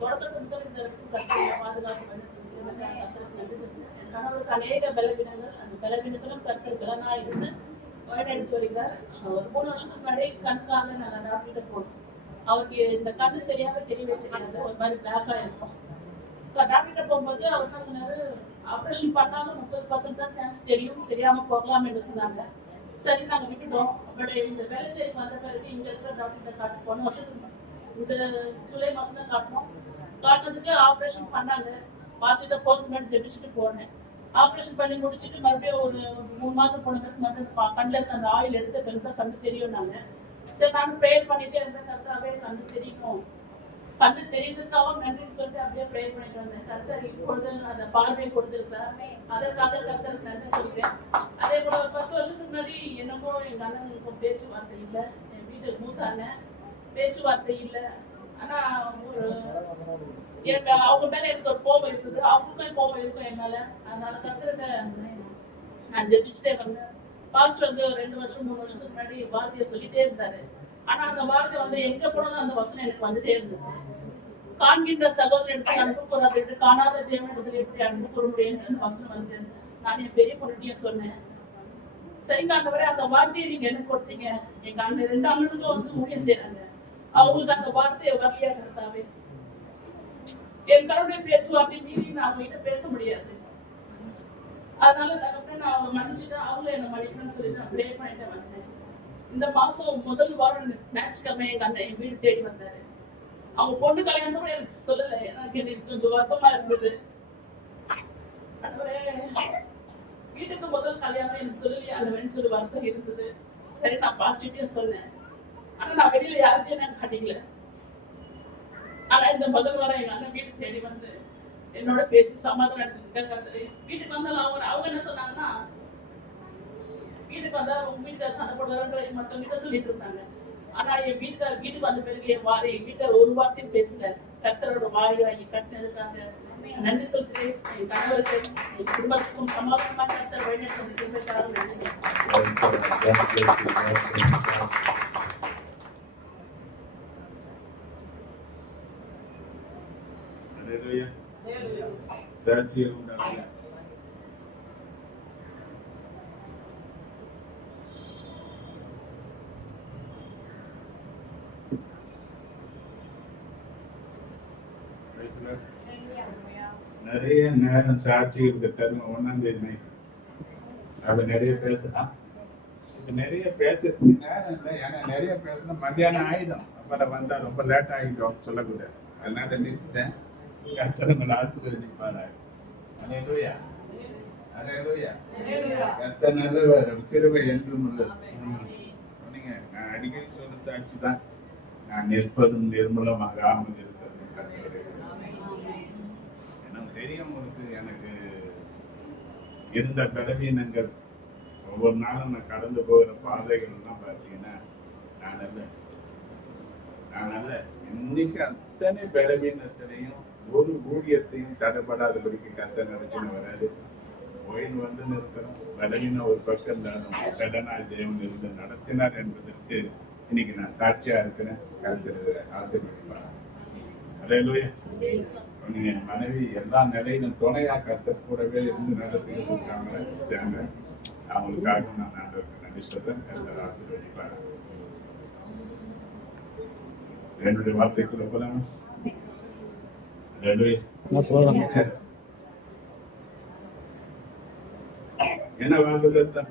தொடக்கத்துல முதல் இந்த இடத்துக்கு கர்த்தருடைய பாதுகாப்பு வழிநடத்துவதற்காக கர்த்தருக்கு நன்றி சொல்றேன். என் கணவருக்கு அநேக பலவீனங்கள், அந்த பலவீனத்திலும் கர்த்தர் பலனாய் இருந்து வழிநடத்தி வருகிறார். ஒரு 3 வருஷத்துக்கு முன்னாடி கண்காக நான் டாக்டர்கிட்ட போனோம். அவருக்கு இந்த கண்ணு சரியாக தெரிய வச்சுக்கிறது, ஒரு மாதிரி பிளாக்கா இருக்கும். டாக்டர்கிட்ட போகும்போது அவர் என்ன சொன்னாரு, ஆப்ரேஷன் பண்ணாலும் 30% தான் சான்ஸ் தெரியும், தெரியாம போகலாம் என்று சொன்னாங்க. சரி நாங்க விட்டுட்டோம். பட் இந்த வேலைச்சேரிக்கு வந்த பிறகு இங்க இருக்கிற டாக்டர்கிட்ட காட்டு, போன வருஷத்துக்கு இந்த ஜூலை மாசம் தான் காட்டணும். காட்டுறதுக்கு ஆப்ரேஷன் பண்ணாங்க. பாசிட்டிவா போகணும்னு ஜெபிச்சுட்டு போனேன். ஆப்ரேஷன் பண்ணி முடிச்சுட்டு மறுபடியும் ஒரு 3 மாசம் போன பிறகு மறுபடியும் கண்ணில் இருக்க அந்த ஆயில் எடுத்து பிறகு கண்ணு தெரியும். நாங்க சரி நானும் ப்ரேயர் பண்ணிட்டே இருந்தேன். கர்த்தாவே கண்ணு தெரியணும், கண்ணு தெரியுதுக்காகவும் நன்றின்னு சொல்லிட்டு அப்படியே ப்ரேயர் பண்ணிட்டு வந்தேன். கர்த்தர் இப்பொழுது அந்த பார்வையை கொடுத்துருக்கார். அதற்காக கர்த்தருக்கு நன்றி சொல்றேன். அதே போல ஒரு 10 வருஷத்துக்கு முன்னாடி என்னமோ எங்க அண்ணனுக்கும் பேச்சுவார்த்தை இல்லை. என் வீட்டுக்கு மூத்த அண்ணன் பேச்சுவார்த்தை இல்லை. ஆனா அவங்க மேல எனக்கு ஒரு கோபம் இருக்குது, அவங்களுமே கோபம் இருக்கும் என் மேல. அதனால கர்த்தர்கிட்ட நான் ஜெபிச்சுட்டே வந்தேன். பாஸ்டர் வந்து 2 வருஷம் 3 வருஷத்துக்கு முன்னாடி வார்த்தையை சொல்லிட்டே இருந்தாரு. ஆனா அந்த வார்த்தை வந்து எங்க போனாலும் அந்த வசனம் எனக்கு வந்துட்டே இருந்துச்சு. காண்கின்ற சகோதரன் எடுத்து அன்பு கூறாது, காணாத தேவன் இடத்துல எப்படி அன்பு கூற முடியும் வசனம் வந்து நான் என் பெரிய பொண்ணுகிட்டையும் சொன்னேன். சரிங்க ஆண்டவரே, அந்த வார்த்தையை நீங்க எனக்கு கொடுத்தீங்க. எங்க அண்ணன் 2 அண்ணனுக்கும் வந்து ஊழியம் செய்யறாங்க. அவங்களுக்கு அந்த வார்த்தையை வரலையா கர்த்தாவே? என் கருடைய பேச்சுவார்த்தை மீறி நான் அவங்க கிட்ட பேச முடியாது. அதனால தகப்பனே நான் அவங்க மன்னிச்சுட்டேன், அவங்களும் என்ன மன்னிக்கணும்னு சொல்லி நான் ப்ரே பண்ணிட்டு வந்தேன். இந்த மாசம் முதல் வாரம் ஞாயிற்றுக்கிழமை எங்க அண்ணன் என் வீடு தேடி வந்தாரு. அவங்க பொண்ணு கல்யாணம் கூட எனக்கு சொல்லலை. எனக்கு கொஞ்சம் வருத்தமா இருந்தது. வீட்டுக்கு முதல் கல்யாணம் எனக்கு சொல்லலையே அந்த சொல்லி வருத்தம் இருந்தது. சரி நான் பாசிட்டிவா சொன்னேன். ஆனா நான் வெளியில யாருக்கையும் நான் காட்டிக்கல. ஆனா இந்த முதல் வாரம் எங்க அண்ணன் வீட்டுக்கு தேடி வந்து என்னோட பேசி சமாதானம் எடுத்துக்கிட்டாங்க. வீட்டுக்கு வந்தாலும் அவங்க என்ன சொன்னாங்கன்னா, வீட்டுக்கு வந்தா உங்க வீட்டுக்கார சண்டை போடுறாங்க மற்றவங்க சொல்லிட்டு இருந்தாங்க. ஆனா என் வீட்டுக்கு வந்த பிறகு என் வீட்டுக்கார ஒரு வார்த்தையும் பேசல. கர்த்தரோட வாய் வாங்கி கட்டினதுக்காக நன்றி சொல்கிறேன். என் கணவருக்கு என் குடும்பத்துக்கும் சமாதானமா கர்த்தர் வழிநடத்துவதற்காக நன்றி சொல்றேன். நிறைய நேரம் சாட்சி இருக்க தரும 1ஆம் தேதி அது நிறைய பேசலாம். இது நிறைய பேசுறதுக்கு நேரம் இல்லை. ஏன்னா நிறைய பேசணும் மத்தியானம் ஆயிடும். அப்புறம் வந்தா ரொம்ப லேட் ஆகிடும் சொல்லக்கூடாது. அதனால நிறுத்திட்டேன். கர்த்தர் ஆசீர்வதிப்பாரு. அல்லேலூயா, அல்லேலூயா. கர்த்தர் நல்லவர், கிருபை என்றும் உள்ளது. சொன்னீங்க, நான் அடிக்கடி சொல்ற சாட்சி தான். நான் நிற்பதும் நிர்மூலமாகாமல் இருக்கிறது கர்த்தரே. எனக்கு தெரியும் உங்களுக்கு எனக்கு இருந்த பலவீனங்கள் ஒவ்வொரு நாளும் நான் கடந்து போகிற பாதைகள் எல்லாம் பார்த்தீங்கன்னா நான் அல்ல இன்னைக்கு அத்தனை பலவீனத்திலையும் ஒரு ஊழியத்தையும் தடைபடாதபடிக்கு கர்த்தர் நடத்தின்னு வராது. கோயில் வந்து நிற்கிறோம், பலவீனம் ஒரு பக்கம் இருந்தாலும் கடனா தேவன் இருந்து நடத்தினார் என்பதற்கு இன்னைக்கு நான் சாட்சியா இருக்கிறேன். கர்த்தர் ஆசீர்வதிப்பார். அல்லேலூயா. என் மனைவி எல்லா நிலையிலும் துணையா கர்த்தர் கூடவே இருந்து நடத்திட்டு இருக்காங்க. அவங்களுக்காக நான் ஆண்டவருக்கு நன்றி சொல்றேன். கர்த்தர் ஆசீர்வதிப்பார். என்னுடைய வார்த்தைக்குள்ள போலாமா? என்ன வாக்குத்தத்தம்?